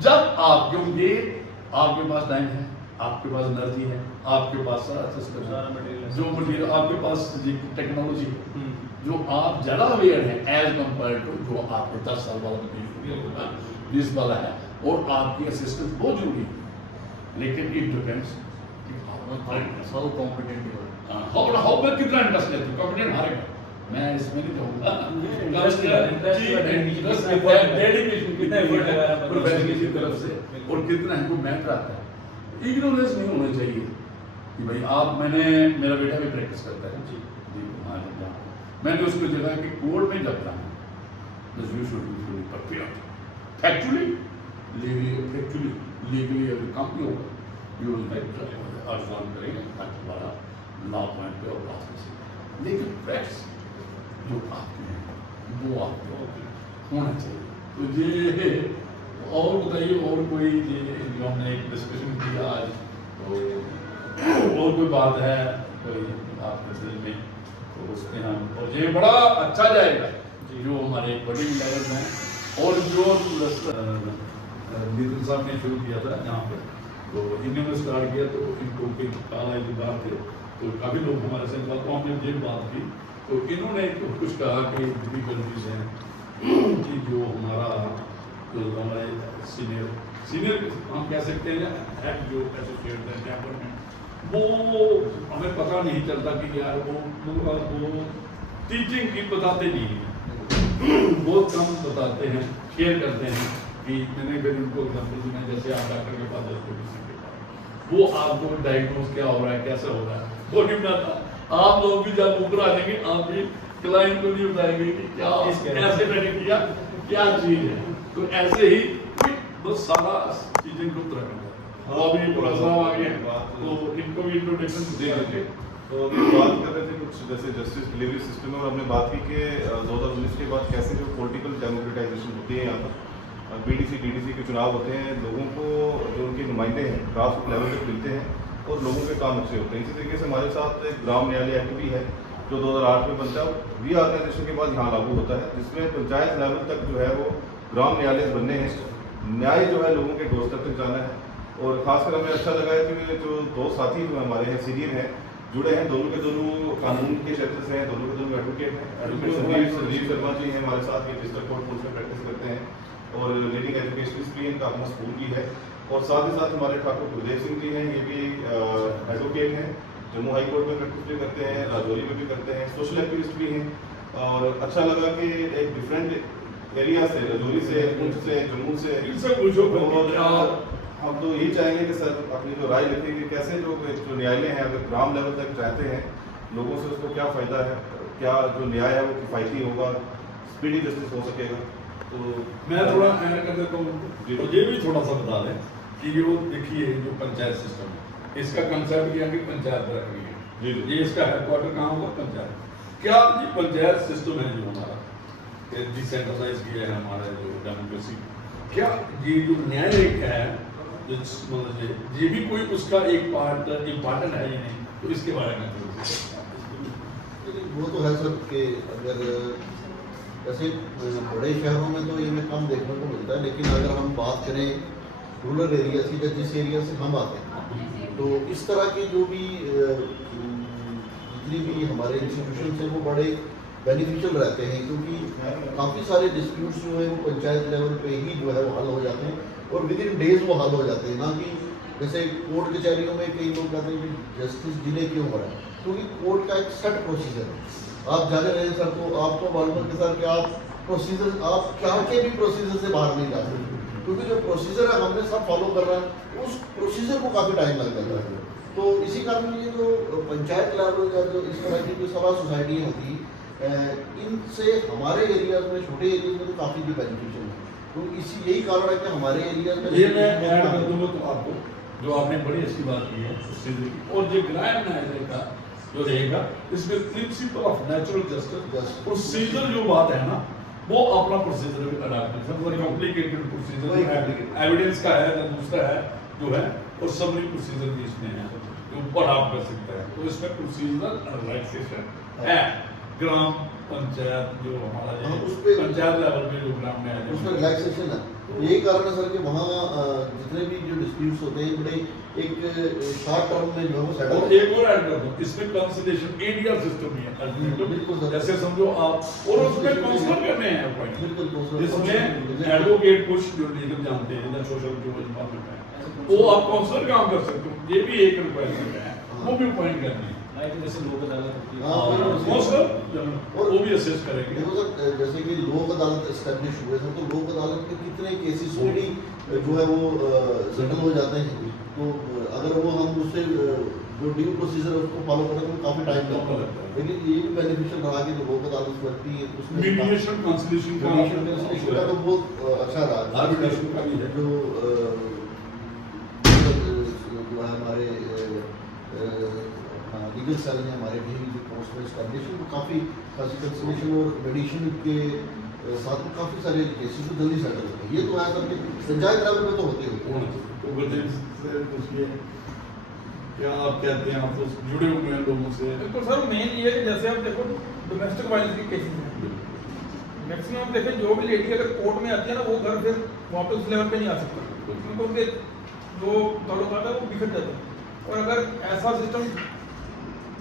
जब आप, क्योंकि आपके पास टाइम है, आपके पास एनर्जी है, आपके पास सारा सिस्टम है, जो मटीरियल आपके पास टेक्नोलॉजी, जो आप ज़्यादा अवेयर हैं एज कम्पेयर टू जो आपको 10 साल वाला मटीरियल 20 वाला है, और आपकी असिस्टेंस बहुत जरूरी है, लेकिन it depends how competent you are, how मैं कितना इंटरेस्ट लेती हूँ, कॉम्पिटेंट हारेगा, मैं इसमें नहीं कहूँगा डेडिकेशन कितना एफर्ट लगा रहा है प्रोफेशनल की तरफ से, और कितना है वो मैटर आता है। इग्नोरेंस नहीं होना चाहिए कि भाई आप, मैंने मेरा बेटा भी प्रैक्टिस करता है जी, मैंने उसको जगह कि कोर्ट में जब जाना you should be fully prepared factually legally अगर काम नहीं होगा, यू विल मेक अर्जुन करेंगे ताकि वाला लॉ पॉइंट पे और बात कर सकें, लेकिन फैक्ट्स जो आपके हैं वो आपको होना चाहिए। तो ये और बताइए, और कोई ये जो हमने एक डिस्कशन किया आज, तो और कोई बात है कोई आपके दिल में, तो उसमें हम, और ये बड़ा अच्छा जाएगा जो हमारे बड़ी लेवल में, और जो नितिन साहब ने शुरू किया था यहाँ पर, तो इन्होंने स्टार्ट किया, तो इनको काला की बात थी, तो काफ़ी लोग हमारे साथ बात, तो हमने ये बात की, तो इन्होंने कुछ कहा कि डिफिकल्टीज हैं कि जो हमारा जो हमारे सीनियर हम कह सकते हैं हेड जो एसोसिएट है कैंपर में, वो हमें पता नहीं चलता कि यार वो टीचिंग की बताते नहीं हैं, बहुत कम बताते हैं, शेयर करते हैं कि मैंने फिर उनको एग्जाम्पल दिया, जैसे आप डॉक्टर के पास जाते, वो आपको डायग्नोज क्या हो रहा है, कैसे हो रहा है वो नहीं बताता, आप लोग भी जब ऊपर आ जाएंगे आप भी क्लाइंट को नहीं बताएंगे कि क्या कैसे मैंने किया क्या चीज़ है, तो ऐसे ही बस सारा चीज़ें गुप्त रखना। और अभी पुराना आ गया, तो इनको भी इंट्रोडक्शन दे देंगे। तो अभी बात कर रहे थे कुछ जैसे जस्टिस डिलीवरी सिस्टम में, और हमने बात की कि 2019 के बाद कैसे जो पॉलिटिकल डेमोक्रेटाइजेशन होती है यहाँ पर, बीडीसी डीडीसी के चुनाव होते हैं, लोगों को जो उनके नुमाइंदे हैं ग्रास रूट लेवल तक मिलते हैं और लोगों के काम अच्छे होते हैं। इसी तरीके से हमारे साथ एक ग्राम न्यायालय एक्ट भी है जो 2008 में बनता है, रीऑर्गेनाइजेशन के बाद यहाँ लागू होता है, जिसमें पंचायत लेवल तक जो है वो ग्राम न्यायालय बनने हैं, न्याय जो है लोगों के डोर तक जाना है। और खासकर हमें अच्छा लगा है कि जो दो साथी जो हमारे हैं सीनियर हैं, जुड़े हैं, दोनों के दोनों कानून के क्षेत्र से हैं, दोनों के दोनों एडवोकेट हैं। एडवोकेट संजीव शर्मा जी हैं हमारे साथ, ये डिस्ट्रिक्ट कोर्ट पुलिस में प्रैक्टिस करते हैं और लीडिंग एजुकेशनिस्ट भी इनका अपना स्कूल भी है। और साथ ही साथ हमारे ठाकुर गुरदेव सिंह जी हैं, ये भी एडवोकेट हैं, जम्मू हाई कोर्ट में प्रैक्टिस भी करते हैं, राजौरी में भी करते हैं, सोशल एक्टिविस्ट भी हैं। और अच्छा लगा कि एक डिफरेंट एरिया से, राजौरी से, पुंछ से, जम्मू से, और हम तो यही चाहेंगे कि सर अपनी जो राय रखें कि कैसे जो न्यायालय हैं अगर ग्राम लेवल तक जाते हैं लोगों से उसको क्या फ़ायदा है, क्या जो न्याय है वो किफ़ायती होगा, स्पीडी जस्टिस हो सकेगा? तो मैं थोड़ा ऐड कर देता हूँ जी। तो ये भी थोड़ा सा बता दें कि जो देखिए जो पंचायत सिस्टम है इसका कंसेप्ट क्या है कि पंचायत रखनी है। जी जी ये इसका हेडक्वार्टर कहाँ होगा? पंचायत। क्या ये पंचायत सिस्टम है जो हमारा डिसेंट्रलाइज किया है हमारा जो डेमोक्रेसी, क्या ये जो न्यायिक है मतलब ये भी कोई उसका एक पार्ट इम्पॉर्टेंट है या नहीं, तो इसके बारे में थोड़ा सा। वो तो है सर कि अगर जैसे बड़े शहरों में तो ये हमें कम देखने को मिलता है, लेकिन अगर हम बात करें रूरल एरिया की या जिस एरिया से हम आते हैं तो इस तरह के जो भी जितनी भी हमारे इंस्टीट्यूशन हैं वो बड़े बेनिफिशियल रहते हैं, क्योंकि काफ़ी सारे डिस्प्यूट्स जो है वो पंचायत लेवल पे ही जो है वो हल हो जाते हैं और विद इन डेज वो हल हो जाते हैं। ना कि जैसे कोर्ट कचहरियों में कई लोग कहते हैं कि जस्टिस डिले क्यों हो रहा है, क्योंकि कोर्ट का एक सेट प्रोसीजर है। आप जाने रहे सर तो आपको मालूम है कि सर कि आप प्रोसीजर आप चाह के भी प्रोसीजर से बाहर नहीं जा सकते, क्योंकि जो प्रोसीजर है हमने सब फॉलो कर रहे हैं, उस प्रोसीजर को काफ़ी टाइम लग जाता है। तो इसी कारण ये जो पंचायत लेवल या जो इस तरह की जो सभा सोसाइटियाँ होती इनसे हमारे एरियाज में छोटे एरियाज में तो काफ़ी भी बेनिफिशियल है। तो इसी यही कारण है कि हमारे एरियाज में ये मैं ऐड कर दूंगा तो आपको जो आपने बड़ी अच्छी बात की है उससे और जो ग्राम न्यायालय का जो रहेगा इसमें principle of natural justice procedure जो बात है ना वो अपना प्रोसीजर भी अडाप्ट कर सकते हैं। कॉम्प्लिकेटेड प्रोसीजर है, एविडेंस का है ना दूसरा है जो है और समरी प्रोसीजर भी इसमें है जो अडाप्ट कर सकता है। तो इसमें प्रोसीजर रिलैक्सेशन है। ग्राम पंचायत जो हमारा हाँ, ये उस पे- पंचायत लेवल पे जो ग्राम न्यायालय उसमें रिलैक्सेशन है। यही कारण है सर कि वहाँ जितने भी जो डिस्प्यूट्स होते हैं बड़े एक शॉर्ट टर्म में जो है वो और सेटल एक और ऐड कर दूं इसमें कंसल्टेशन एडीआर सिस्टम भी है बिल्कुल सर। जैसे समझो आप और उसमें काउंसलर करने हैं अपॉइंट बिल्कुल काउंसलर। इसमें एडवोकेट कुछ जो लीगल जानते हैं या सोशल जो डिपार्टमेंट है वो आप काउंसलर काम कर सकते हो, ये भी एक रिक्वायरमेंट है, वो भी अपॉइंट करनी है। आई थिंक जैसे लोक अदालत होती है हाँ, वही वो सर वो भी असेस करेंगे। देखो सर जैसे कि लोक अदालत एस्टेब्लिश हुए थे तो लोक अदालत में कितने केसेस स्पीडी जो है वो सेटल हो जाते हैं। तो अगर वो हम उससे जो ड्यू प्रोसीजर है उसको फॉलो करें तो काफ़ी टाइम लगता है, लेकिन ये भी बेनिफिशियल रहा कि जो लोक अदालत करती है उसमें मीडिएशन कंसल्टेशन का मीडिएशन का तो बहुत अच्छा रहा। आर्बिट्रेशन का भी है जो जो है हमारे लीगल सेल में हमारे भी जो पोस्ट में एस्टेब्लिश वो काफ़ी कंसल्टेशन और मेडिशन के साथ में काफ़ी सारे केसेस तो जल्दी सेटल होते हैं। ये तो है सर कि पंचायत लेवल में तो होते होते हैं। तो गुरदेव से पूछिए क्या आप कहते हैं, आप तो जुड़े हुए हैं लोगों से। तो सर मेन ये है कि जैसे आप देखो डोमेस्टिक वायलेंस के केसेस में मैक्सिमम देखें जो भी लेडी अगर कोर्ट में आती है ना वो घर फिर वापस उस लेवल पे नहीं आ सकता, क्योंकि उनके जो ताल्लुकात है वो बिखर जाते हैं। और अगर ऐसा सिस्टम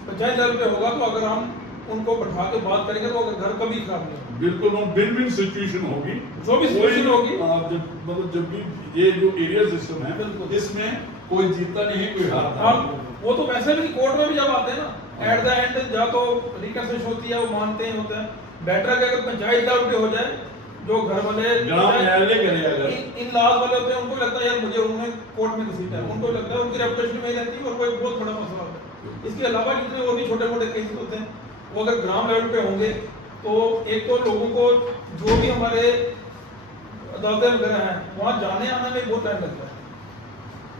पंचायत लेवल पे होगा तो अगर हम उनको बैठा के बात करेंगे तो अगर घर कभी खराब नहीं होगा। बिल्कुल विन विन सिचुएशन होगी, जो भी situation होगी। मतलब जब भी ये जो एरिया सिस्टम है बिल्कुल। इसमें कोई जीतता नहीं है कोई हारता हाँ नहीं। वो तो वैसे भी कोर्ट में भी जब आते हैं ना एट द एंड या तो रिकन्सिलेशन होती है वो मानते हैं होता है। बेटर है कि अगर पंचायत लेवल पे हो जाए जो घर वाले ग्राम न्यायालय करेगा अगर इन लाज वाले होते हैं उनको लगता है यार मुझे उन्होंने कोर्ट में घसीटा है, उनको लगता है उनकी रेपुटेशन में ही रहती है और कोई बहुत बड़ा मसला होता है। इसके अलावा जितने और भी छोटे मोटे केसेस होते हैं वो अगर ग्राम लेवल पे होंगे तो एक तो लोगों को जो भी हमारे अदालतें वगैरह हैं वहाँ जाने आने में बहुत टाइम लगता है।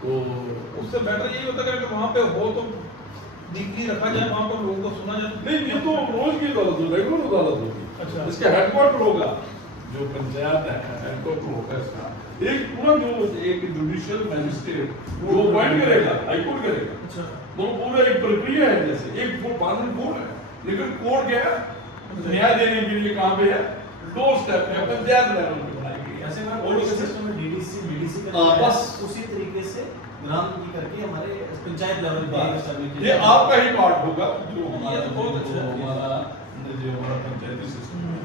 तो उससे बेटर यही होता है कि अगर वहाँ पे हो तो डिग्री रखा जाए, वहाँ पर लोगों को सुना जाए। नहीं ये तो रोज की अदालत होगी, रेगुलर अदालत होगी। अच्छा। इसका हेडक्वार्टर होगा जो पंचायत है हेडक्वार्टर होगा इसका एक पूरा जो एक जुडिशियल मैजिस्ट्रेट वो अपॉइंट करेगा, हाईकोर्ट करेगा। अच्छा। तो पूरा एक प्रक्रिया है, जैसे एक वो पालन कोर्ट है, लेकिन कोर्ट क्या है न्याय देने के लिए कहाँ पे है, 2 स्टेप है पंचायत लेवल पे बनाई गई है। ऐसे में और पॉलिटिकल उससे- सिस्टम में डीडीसी हाँ, का बस। उसी तरीके से ग्राम की करके हमारे पंचायत लेवल पे establish किया ये जाता है। आपका ही पार्ट होगा जो हमारा ये तो बहुत अच्छा है। जो हमारा पंचायती सिस्टम है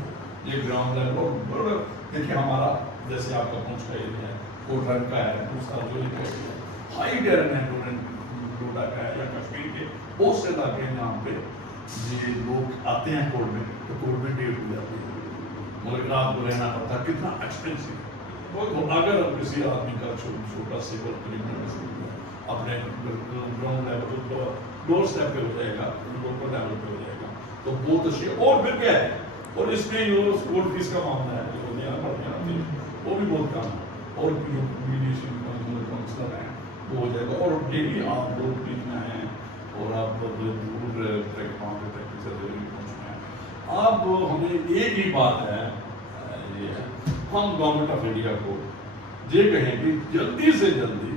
ये ग्राउंड लेवल और बड़ा देखिए हमारा जैसे आपका पहुंच का एरिया है कोटरन का है, दूसरा जो हाई डेरन है डोडा का है या कश्मीर के बहुत से इलाके हैं जहाँ पे ये लोग आते हैं कोर्ट में तो कोर्ट में डेट हो जाती है, मगर रात को रहना पड़ता है, कितना एक्सपेंसिव। तो अगर किसी आदमी का छोटा सिविल क्रिमिनल अपने ग्राउंड लेवल पे 2 स्टेप पे हो जाएगा, लोकल लेवल पे हो जाएगा, तो बहुत अच्छी है। और फिर क्या है, और इसमें जो स्कूल फीस का मामला है, जो देना पड़ता है वो भी बहुत काम है। और जो मीडिएशन काउंसलर है वो हो जाएगा। और डेली आप लोग बीच में हैं और आप दूर प्रैक्टिस पहुँचना है। आप हमें एक ही बात है, ये है, हम गवर्नमेंट ऑफ इंडिया को ये कहें कि जल्दी से जल्दी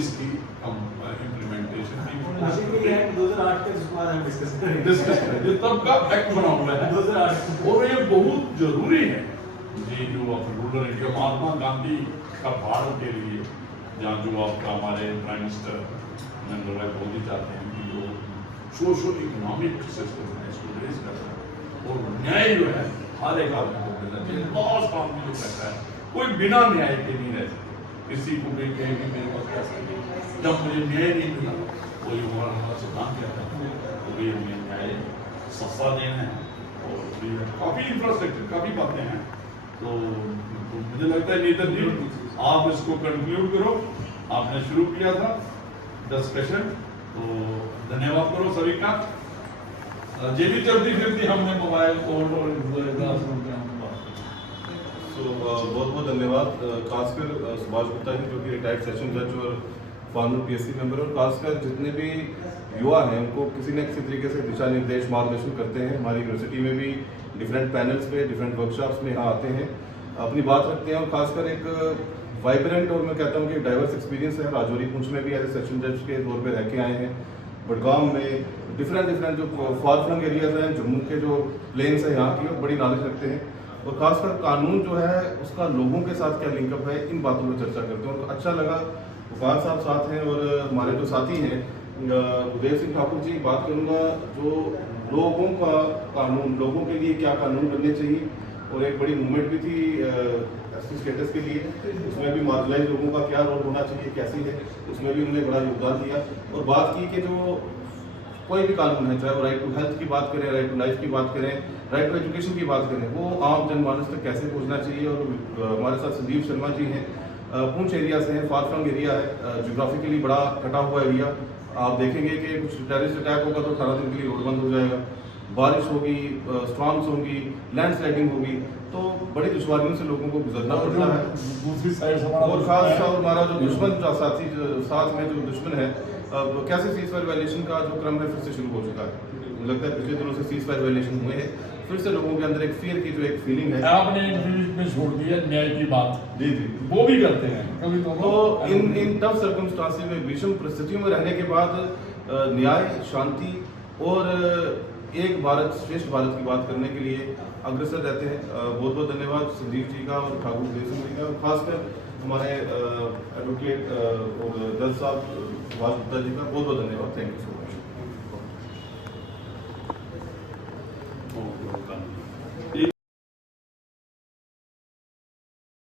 इसकी इम्प्लीमेंटेशन नासिक में ये है कि 2008 के बाद हम डिस्कस करेंगे। तब का एक्ट बना हुआ है 2008 और ये बहुत जरूरी है। ये जो आप रूरल इंडिया, महात्मा गांधी का भारत के लिए, जहाँ जो आपका हमारे प्राइम मिनिस्टर नरेंद्र भाई मोदी चाहते हैं कि जो सोशो इकोनॉमिक सिस्टम है इसको रेज करना है और न्याय जो है हर एक आदमी को मिलना चाहिए। लास्ट आदमी जो कहता है कोई बिना न्याय के नहीं रह सकते। किसी को भी कहे कि मेरे पास पैसा नहीं, जब मुझे न्याय नहीं मिला, कोई हमारा सिद्धांत कहता है तो भी हमें न्याय सस्ता देना है। और भी काफ़ी इंफ्रास्ट्रक्चर, काफ़ी बातें हैं। तो मुझे लगता है नीतन जी आप इसको कंक्लूड करो। आपने शुरू किया था डिस्कशन, तो धन्यवाद करो सभी का। जे भी चलती फिरती हमने मोबाइल फोन और सो बहुत बहुत धन्यवाद, खासकर सुभाष गुप्ता जी जो कि रिटायर्ड सेशन जज और फॉर्मर पीएससी मेंबर, और खासकर जितने भी युवा हैं उनको किसी न किसी तरीके से दिशा निर्देश मार्गदर्शन करते हैं। हमारी यूनिवर्सिटी में भी डिफरेंट पैनल्स पे, डिफरेंट वर्कशॉप्स में यहाँ आते हैं, अपनी बात रखते हैं। और खासकर एक वाइब्रेंट और मैं कहता हूँ कि डाइवर्स एक्सपीरियंस है। राजौरी पुंछ में भी एज ए सेशन जज के तौर पर रह के आए हैं, बडगाम में डिफरेंट जो फार फ्लंग एरियाज हैं, जम्मू के जो प्लेन्स हैं यहाँ की, बड़ी नॉलेज रखते हैं। और खासकर कानून जो है उसका लोगों के साथ क्या लिंकअप है, इन बातों पर चर्चा करते हैं। और अच्छा लगा, वकार साहब साथ हैं और हमारे जो साथी हैं उदय सिंह ठाकुर जी, बात करूँगा जो लोगों का कानून, लोगों के लिए क्या कानून बनने चाहिए। और एक बड़ी मूवमेंट भी थी एसटी स्टेटस के लिए, उसमें भी मार्जिनलाइज लोगों का क्या रोल होना चाहिए, कैसी है, उसमें भी उन्होंने बड़ा योगदान दिया। और बात की कि जो कोई भी कानून है, चाहे वो राइट टू हेल्थ की बात करें, राइट टू लाइफ की बात करें, राइट टू एजुकेशन की बात करें, वो आम जनमानस तक कैसे पहुंचना चाहिए। और हमारे साथ संदीप शर्मा जी हैं, पुंछ एरिया से हैं, फार फ्लंग एरिया है, जियोग्राफिकली बड़ा कटा हुआ एरिया। आप देखेंगे कि कुछ टेररिस्ट अटैक होगा तो 18 दिन के लिए रोड बंद हो जाएगा, बारिश होगी, स्टॉर्म्स होंगी, लैंडस्लाइडिंग होगी, तो बड़ी दुश्वारियों से लोगों को गुजरना पड़ता है। दूसरी साइड और खास और हमारा जो दुश्मन जो साथी साथ में जो दुश्मन है, अब कैसे सीज फायर वायलेशन का जो क्रम है फिर से शुरू हो चुका है। मुझे लगता है पिछले दिनों से सीज फायर वायलेशन हुए हैं, फिर से लोगों के अंदर एक फियर की जो एक फीलिंग है। आपने में छोड़ दिया न्याय की बात, जी जी, वो भी करते हैं कभी तो इन टफ सर्कमस्टांसेस में, विषम परिस्थितियों में रहने के बाद न्याय, शांति और एक भारत श्रेष्ठ भारत की बात करने के लिए अग्रसर रहते हैं। बहुत बहुत धन्यवाद संदीप जी का और ठाकुर देव सिंह जी का, और खासकर हमारे एडवोकेट और जज साहब सुभाष गुप्ता जी का बहुत बहुत धन्यवाद। Thank you so much.